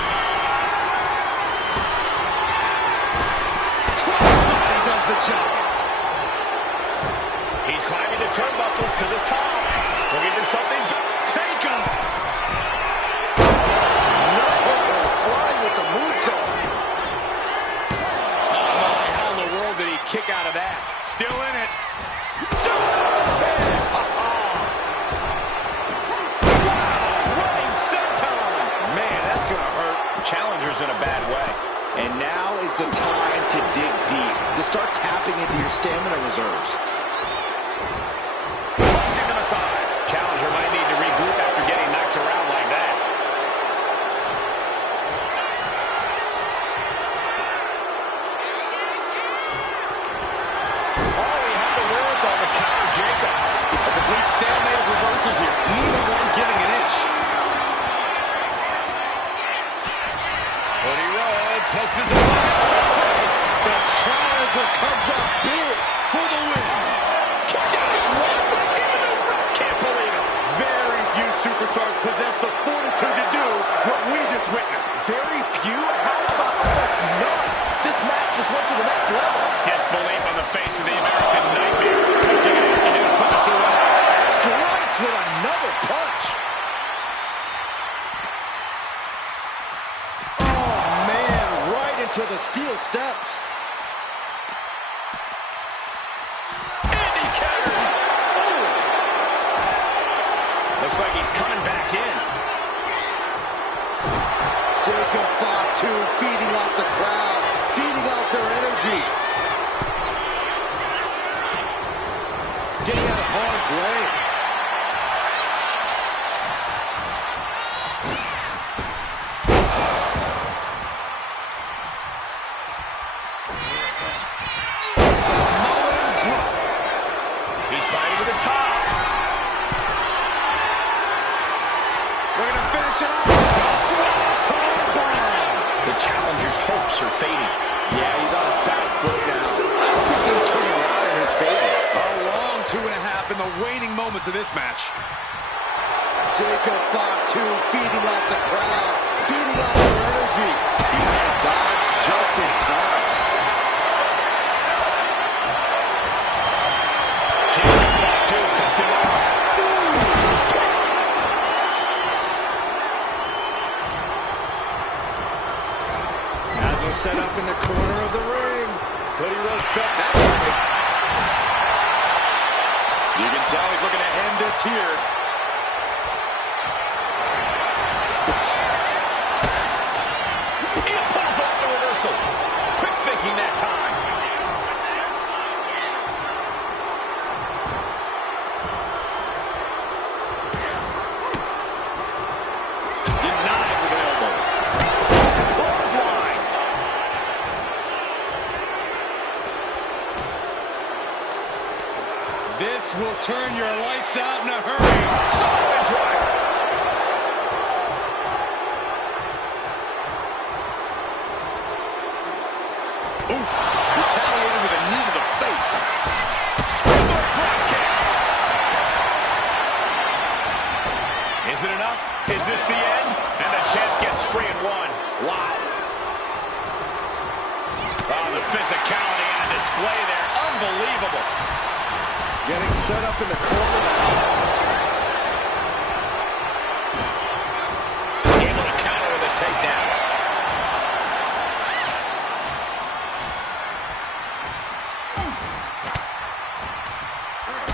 Crossbody does the job. He's climbing the turnbuckles to the top. Looking for something. Take him. No, flying with the moonsault. Oh my, how in the world did he kick out of that? Still in it. deserves. Tossing them aside. Challenger might need to regroup after getting knocked around like that. Oh, he had the wherewithal to counter Jacob. A complete stalemate of reversals here. Neither one giving an inch. Cody Rhodes hooks his opponent. The challenger comes up big for the win. Can't believe it. Very few superstars possess the fortitude to do what we just witnessed. Very few? How about almost none? This match just went to the next level. Disbelief on the face of the American Nightmare. What's he going to have to do to put this away? Strikes with another punch. Oh, man, right into the steel steps. Looks like he's coming back in. Jacob Fatu feeding off the crowd, feeding off their energy. Getting out of harm's way. Samoan drop. He's climbing to the top. We're going to finish it off. The challenger's hopes are fading. Yeah, he's on his back foot now. I don't think things turning around in his favor. A long 2.5 in the waning moments of this match. Jacob Fatu feeding off the crowd, feeding off their energy. He had dodged just in time. Jacob Fatu cuts him off. Set up in the corner of the ring. Cody Rhodes felt that way. You can tell he's looking to end this here. He pulls off the reversal. Quick thinking that time. Denied with an elbow. Clothesline. This will turn your lights out in a hurry. Samoan driver. Oof. Retaliated with a knee to the face. Springboard drop kick. Is it enough? Is this the end? And the champ gets free in one. Wow. Oh, the physicality on display there. Unbelievable. Getting set up in the corner now. Able to counter with a takedown.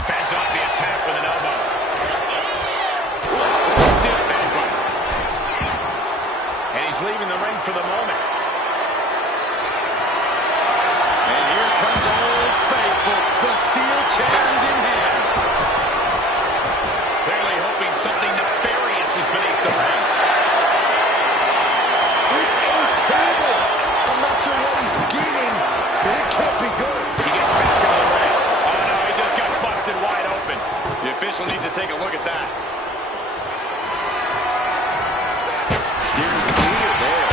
Fends off the attack with an elbow. Stiff headbutt. And he's leaving the ring for the moment. And here comes Old Faithful. The steel chair is in hand. Clearly hoping something nefarious is beneath the ring. It's a table. I'm not sure what he's scheming, but it can't be good. He gets back in the ring. Oh no, he just got busted wide open. The official needs to take a look at that. Steers clear there.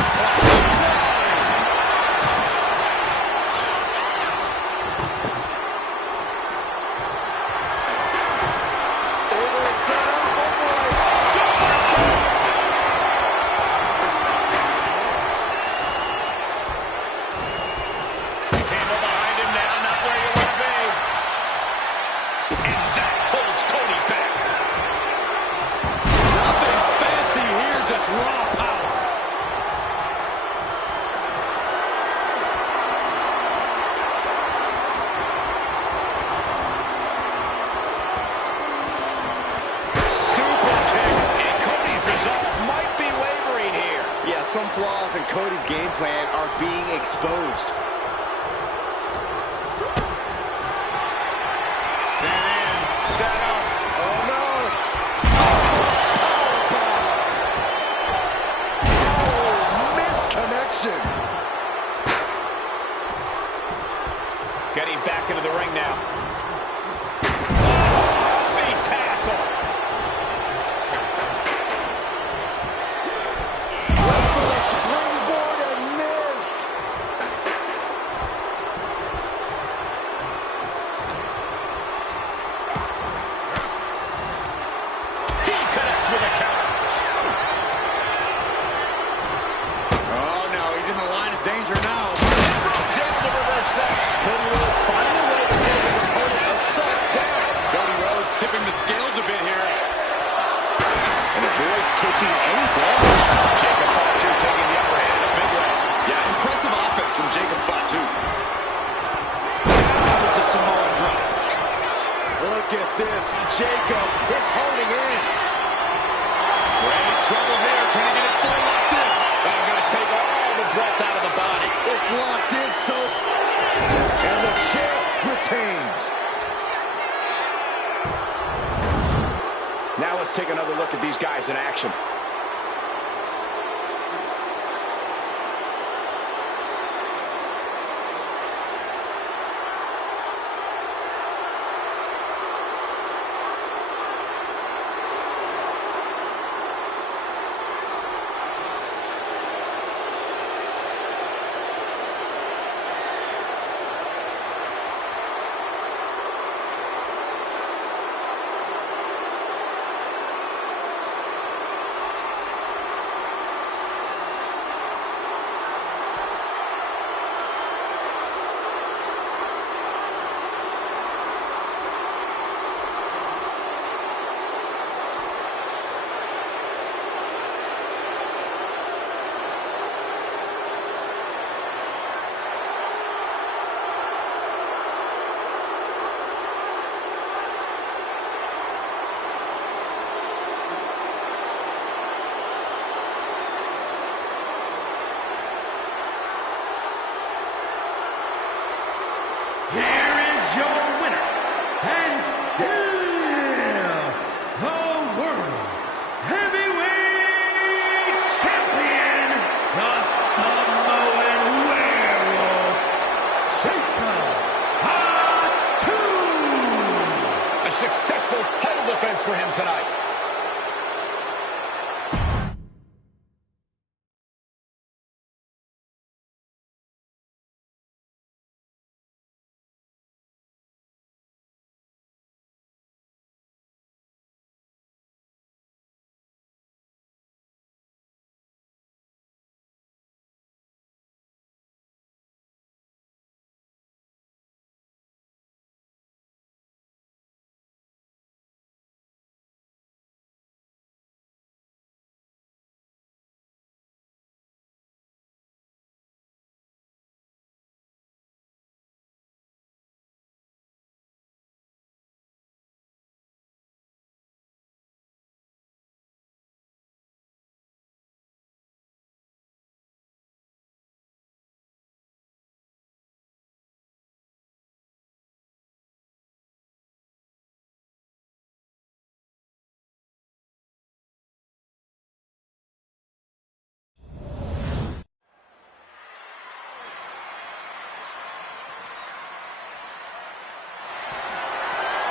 Some flaws in Cody's game plan are being exposed. set up. Oh, no. Oh, missed connection. Getting back into the ring now. Oh, speed tackle. Went for the springboard and miss. He connects with a counter. Oh, no, he's in the line of danger now. He's able to reverse that. Cody Rhodes finding a way to slow his opponent's assault down. Cody Rhodes tipping the scales a bit here. And avoids taking any damage. Jacob Fatu taking the upper hand in a big way. Yeah, impressive offense from Jacob Fatu. Down with the Samoan drop. Look at this. Jacob is holding in. We're in trouble here. Can he get it full locked in? I'm going to take all the breath out of the body. It's locked in, so and the champ retains. Now let's take another look at these guys in action. Here is your winner, and still the World Heavyweight Champion, the Samoan Werewolf, Jacob Fatu. A successful title defense for him tonight.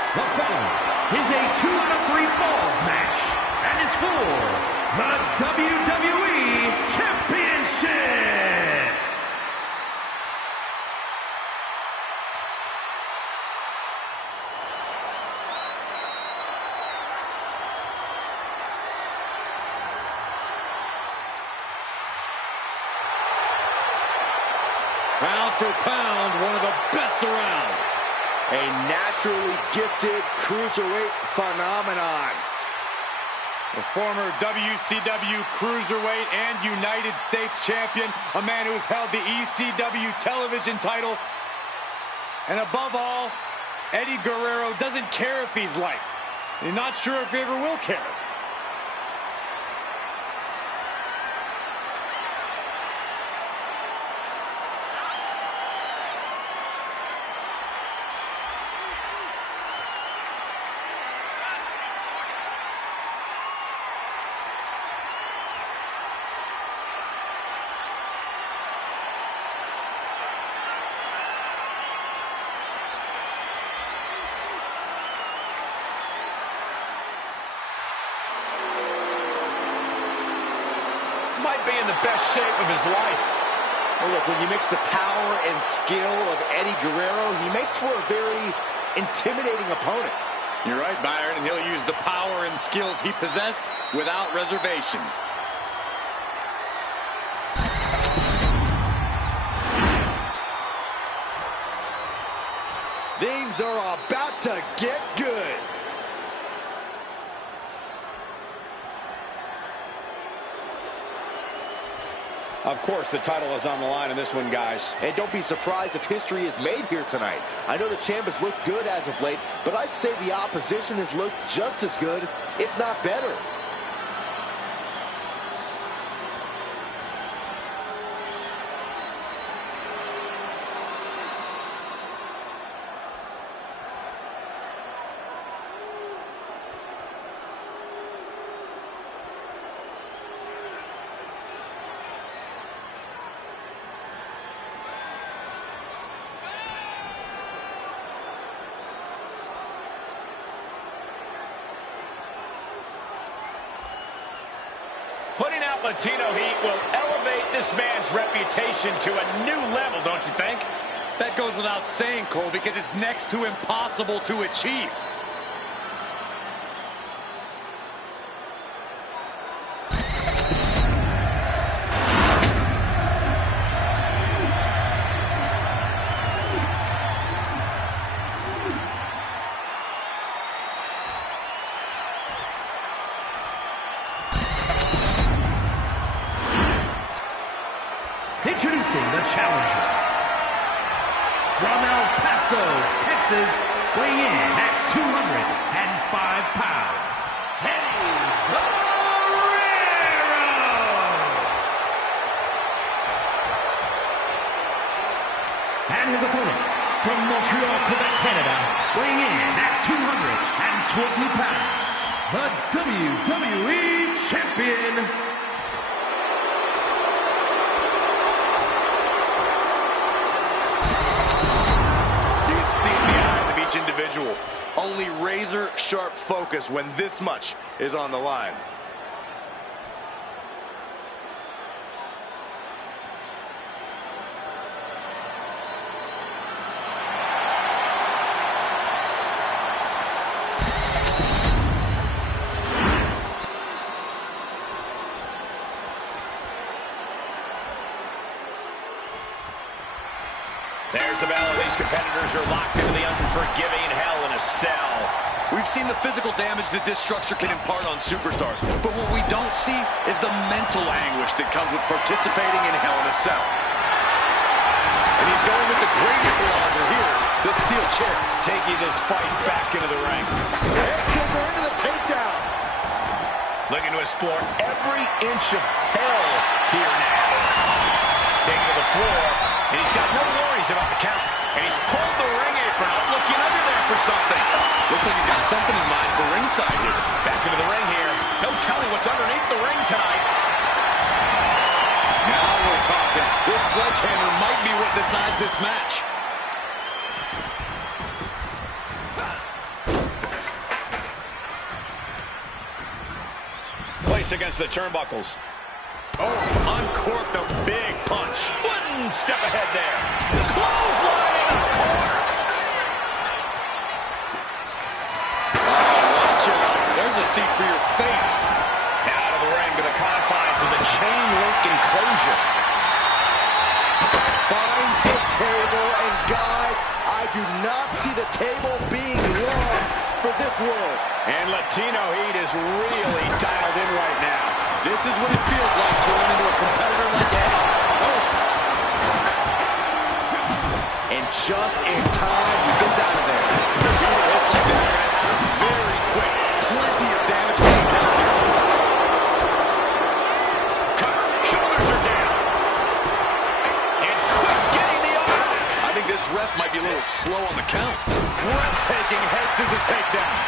The following is a 2 out of 3 falls match and is for the WWE Championship. Pound for pound, one of the best around. A naturally gifted cruiserweight phenomenon. The former WCW Cruiserweight and United States Champion, a man who's held the ECW television title. And above all, Eddie Guerrero doesn't care if he's liked. He's not sure if he ever will care. might be in the best shape of his life. Well, look, when you mix the power and skill of Eddie Guerrero, he makes for a very intimidating opponent. You're right, Byron, and he'll use the power and skills he possesses without reservations. Things are about to get good. Of course, the title is on the line in this one, guys. And don't be surprised if history is made here tonight. I know the champ has looked good as of late, but I'd say the opposition has looked just as good, if not better. Putting out Latino heat will elevate this man's reputation to a new level, don't you think? That goes without saying, Cole, because it's next to impossible to achieve. Introducing the challenger. From El Paso, Texas, weighing in at 205 pounds, Eddie Guerrero. And his opponent, from Montreal, Quebec, Canada, weighing in at 220 pounds, the WWE Champion, individual. Only razor sharp focus when this much is on the line. There's the bell. These competitors are locked into the unforgiving Hell in a Cell. We've seen the physical damage that this structure can impart on superstars, but what we don't see is the mental anguish that comes with participating in Hell in a Cell. And he's going with the great equalizer here, the steel chair. Taking this fight back into the ring. Scissor into the takedown. Looking to explore every inch of hell here now. Taking to the floor, and he's got no worries about the count. And he's pulled the ring apron up, looking under there for something. Looks like he's got something in mind for ringside here. Back into the ring here. No telling what's underneath the ring tonight. Now we're talking. This sledgehammer might be what decides this match. Placed against the turnbuckles. Oh, uncorked a big punch. One step ahead there. Clothesline in the corner. Watch out. There's a seat for your face. Out of the ring to the confines of the chain link enclosure. Finds the table, and guys, I do not see the table being long for this world. And Latino heat is really dialed in right now. This is what it feels like to run into a competitor like Eddie. Oh. And just in time, he gets out of there. It's like they're going to happen very quick. Plenty of damage being done here. Cover. Shoulders are down. And quick getting the arm. I think this ref might be a little slow on the count. Breathtaking head scissor takedown.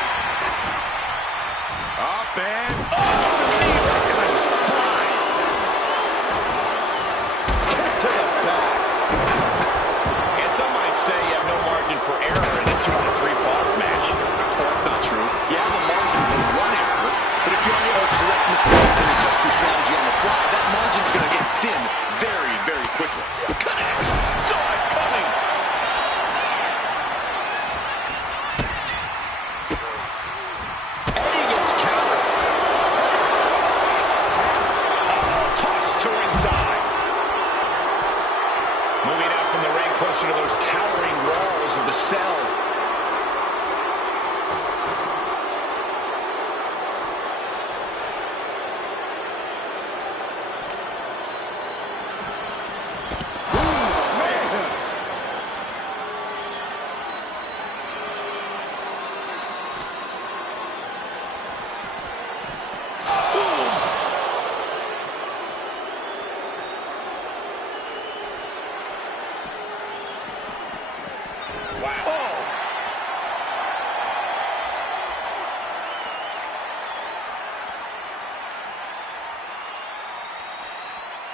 Up and Knee right to the spine. Kick to the back. And some might say you have no margin for error in a 2-3-fall match. Oh, that's not true. You have a margin for one error, but if you're unable to correct mistakes and adjust your strategy on the fly, that margin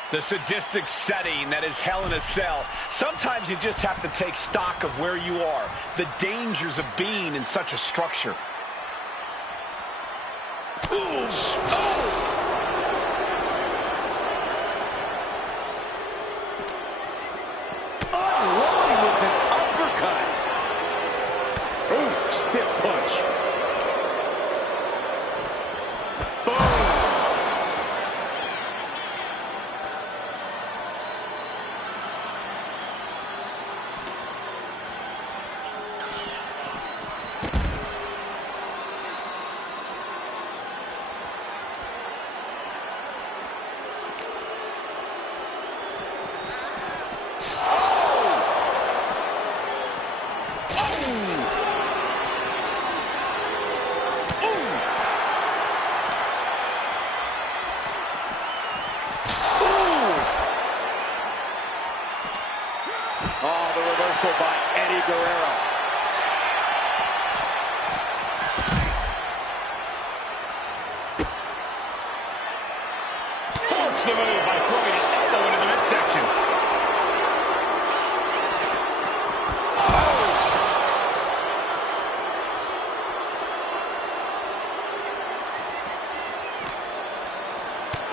The sadistic setting that is Hell in a Cell. Sometimes you just have to take stock of where you are, the dangers of being in such a structure. Ooh. Oh. Unloading with an uppercut. Oh, stiff punch. Oh, the reversal by Eddie Guerrero. Forks the move by throwing an elbow into the midsection.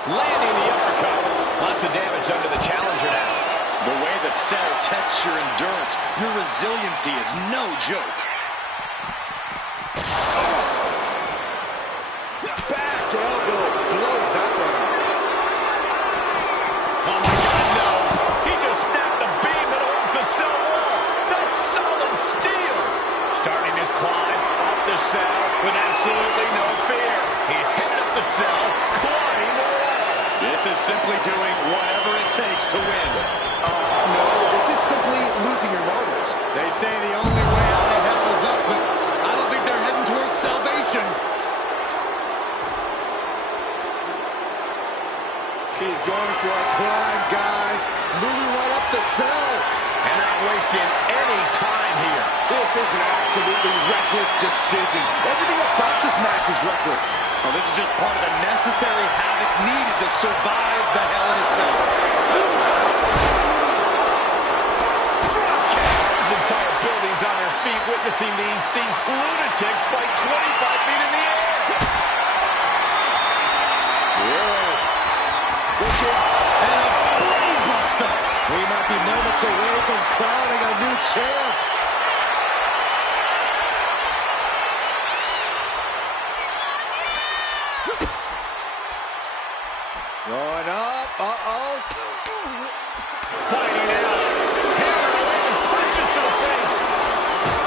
Landing the uppercut. Lots of damage under the challenger now. The way the Cell tests your endurance, your resiliency is no joke. Back elbow blows that one out. Oh my God, no. He just snapped the beam that holds the Cell wall. That's solid steel. Starting his climb up the Cell with absolutely no fear. He's headed up the Cell, climbing the wall. This is simply doing whatever it takes to win. No, this is simply losing your marbles. They say the only way out of hell is up, but I don't think they're heading towards salvation. He's going for a climb, guys. Moving right up the Cell. And not wasting any time here. This is an absolutely reckless decision. Everything about this match is reckless. Well, this is just part of the necessary havoc needed to survive the Hell in a Cell. His entire building's on their feet witnessing these lunatics fight 25 feet in the air. Yeah. Wicked and a brainbuster. We might be moments away from crowning a new champ. Going up. Uh-oh. Fighting out. Hammer away with punches to the face.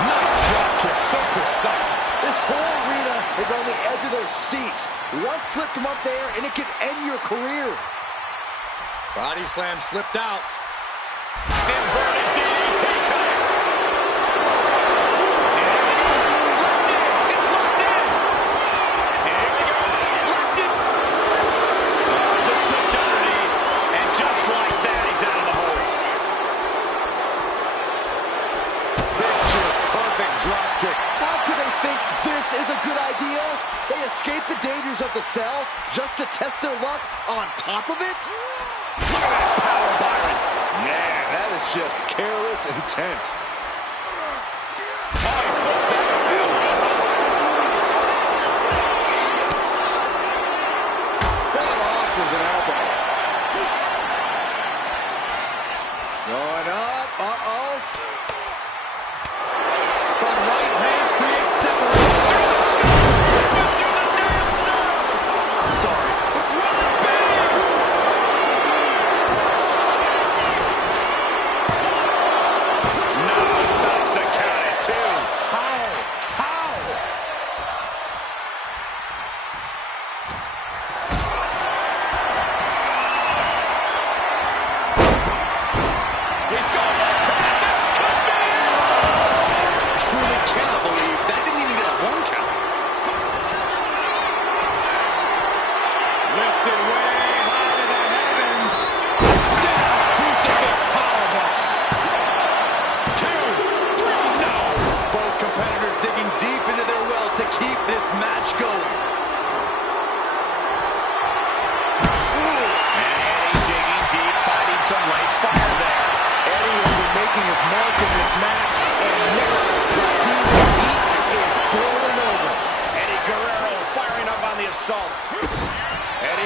Nice drop kick, so precise. This whole arena is on the edge of their seats. One slip from up there, and it could end your career. Body slam slipped out. Inverted DDT connects. Locked in. It's locked in. Here we go. Locked in. Just slipped underneath. And just like that, he's out of the hole. Picture perfect drop kick. How could they think this is a good idea? They escape the dangers of the Cell just to test their luck on top of it? Look at that power, Byron. Man, that is just careless intent. Oh, he flips that around. Fell off with an elbow. Going up. Uh-oh. The right hands create separation. I'm sorry. No.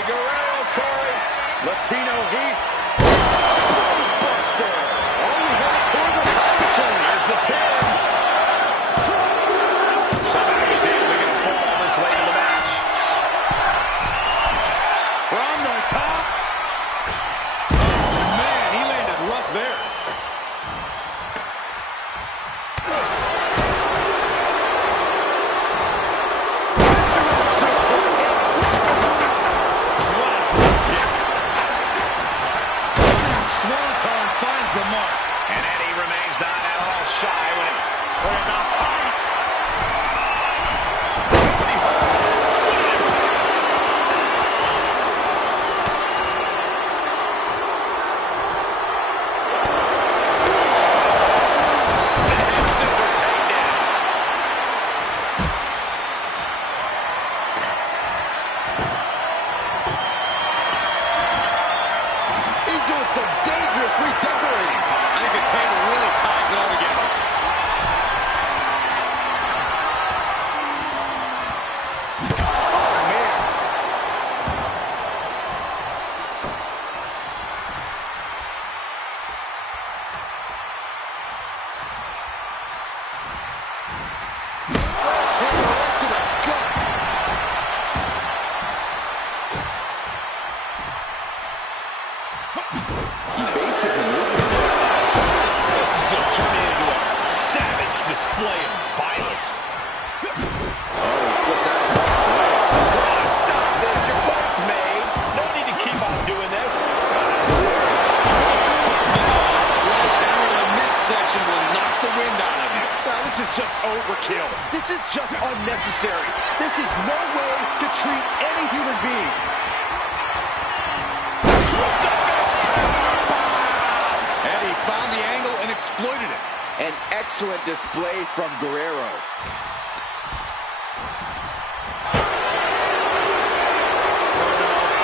Eddie Guerrero, Corey. Latino heat. Buster. Oh, we headed towards the title change. Here's the pin. Somehow he's able to get a fall this late in the match. From the top. Oh, man, he landed rough there. Swanton finds the mark. And Eddie remains not at all shy when it not high. He's doing some dangerous redecorating. I think the table really ties it all together. Oh, man. Sledgehammer right to the gut. Basically moving. This is just turning into a savage display of violence. Oh, he slipped out. Come on, stop this. Your point's made. No need to keep on doing this. Sledgehammer in the midsection will knock the wind out of you. Now, this is just overkill. This is just unnecessary. This is no way to treat any human being. Eddie found the angle and exploited it. An excellent display from Guerrero.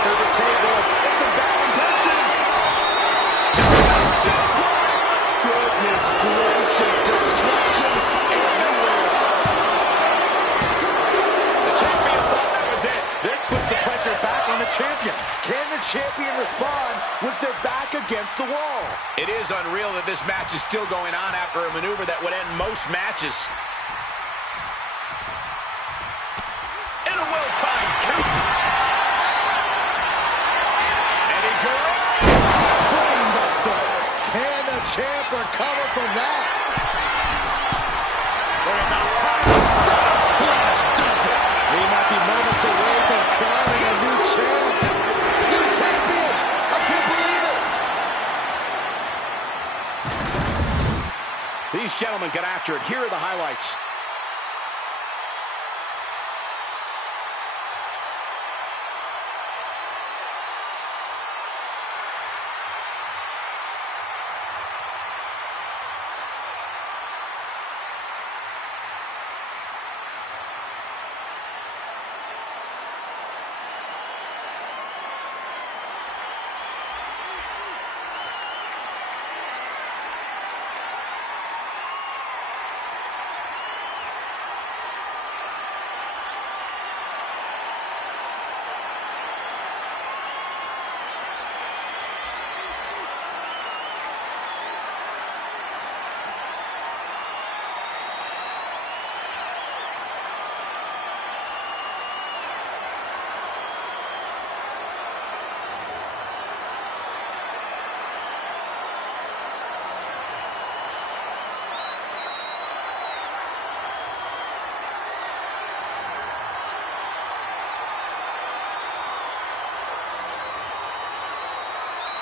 To the table. It's a bad intentions. Suplex. Goodness gracious. Destruction everywhere. The champion thought that was it. This puts the pressure back on the champion. Can the champion respond with their back against the wall? It is unreal that this match is still going on after a maneuver that would end most matches. In a well-timed count. Eddie Guerrero. Brainbuster. Can the champ recover from that? We might be moments away from crowning a new champ. New champion. I can't believe it. These gentlemen get after it. Here are the highlights.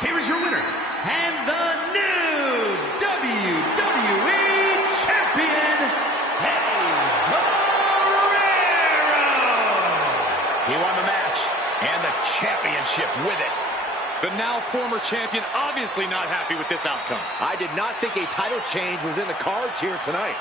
Here is your winner, and the new WWE Champion, Eddie Guerrero! He won the match and the championship with it. The now former champion obviously not happy with this outcome. I did not think a title change was in the cards here tonight.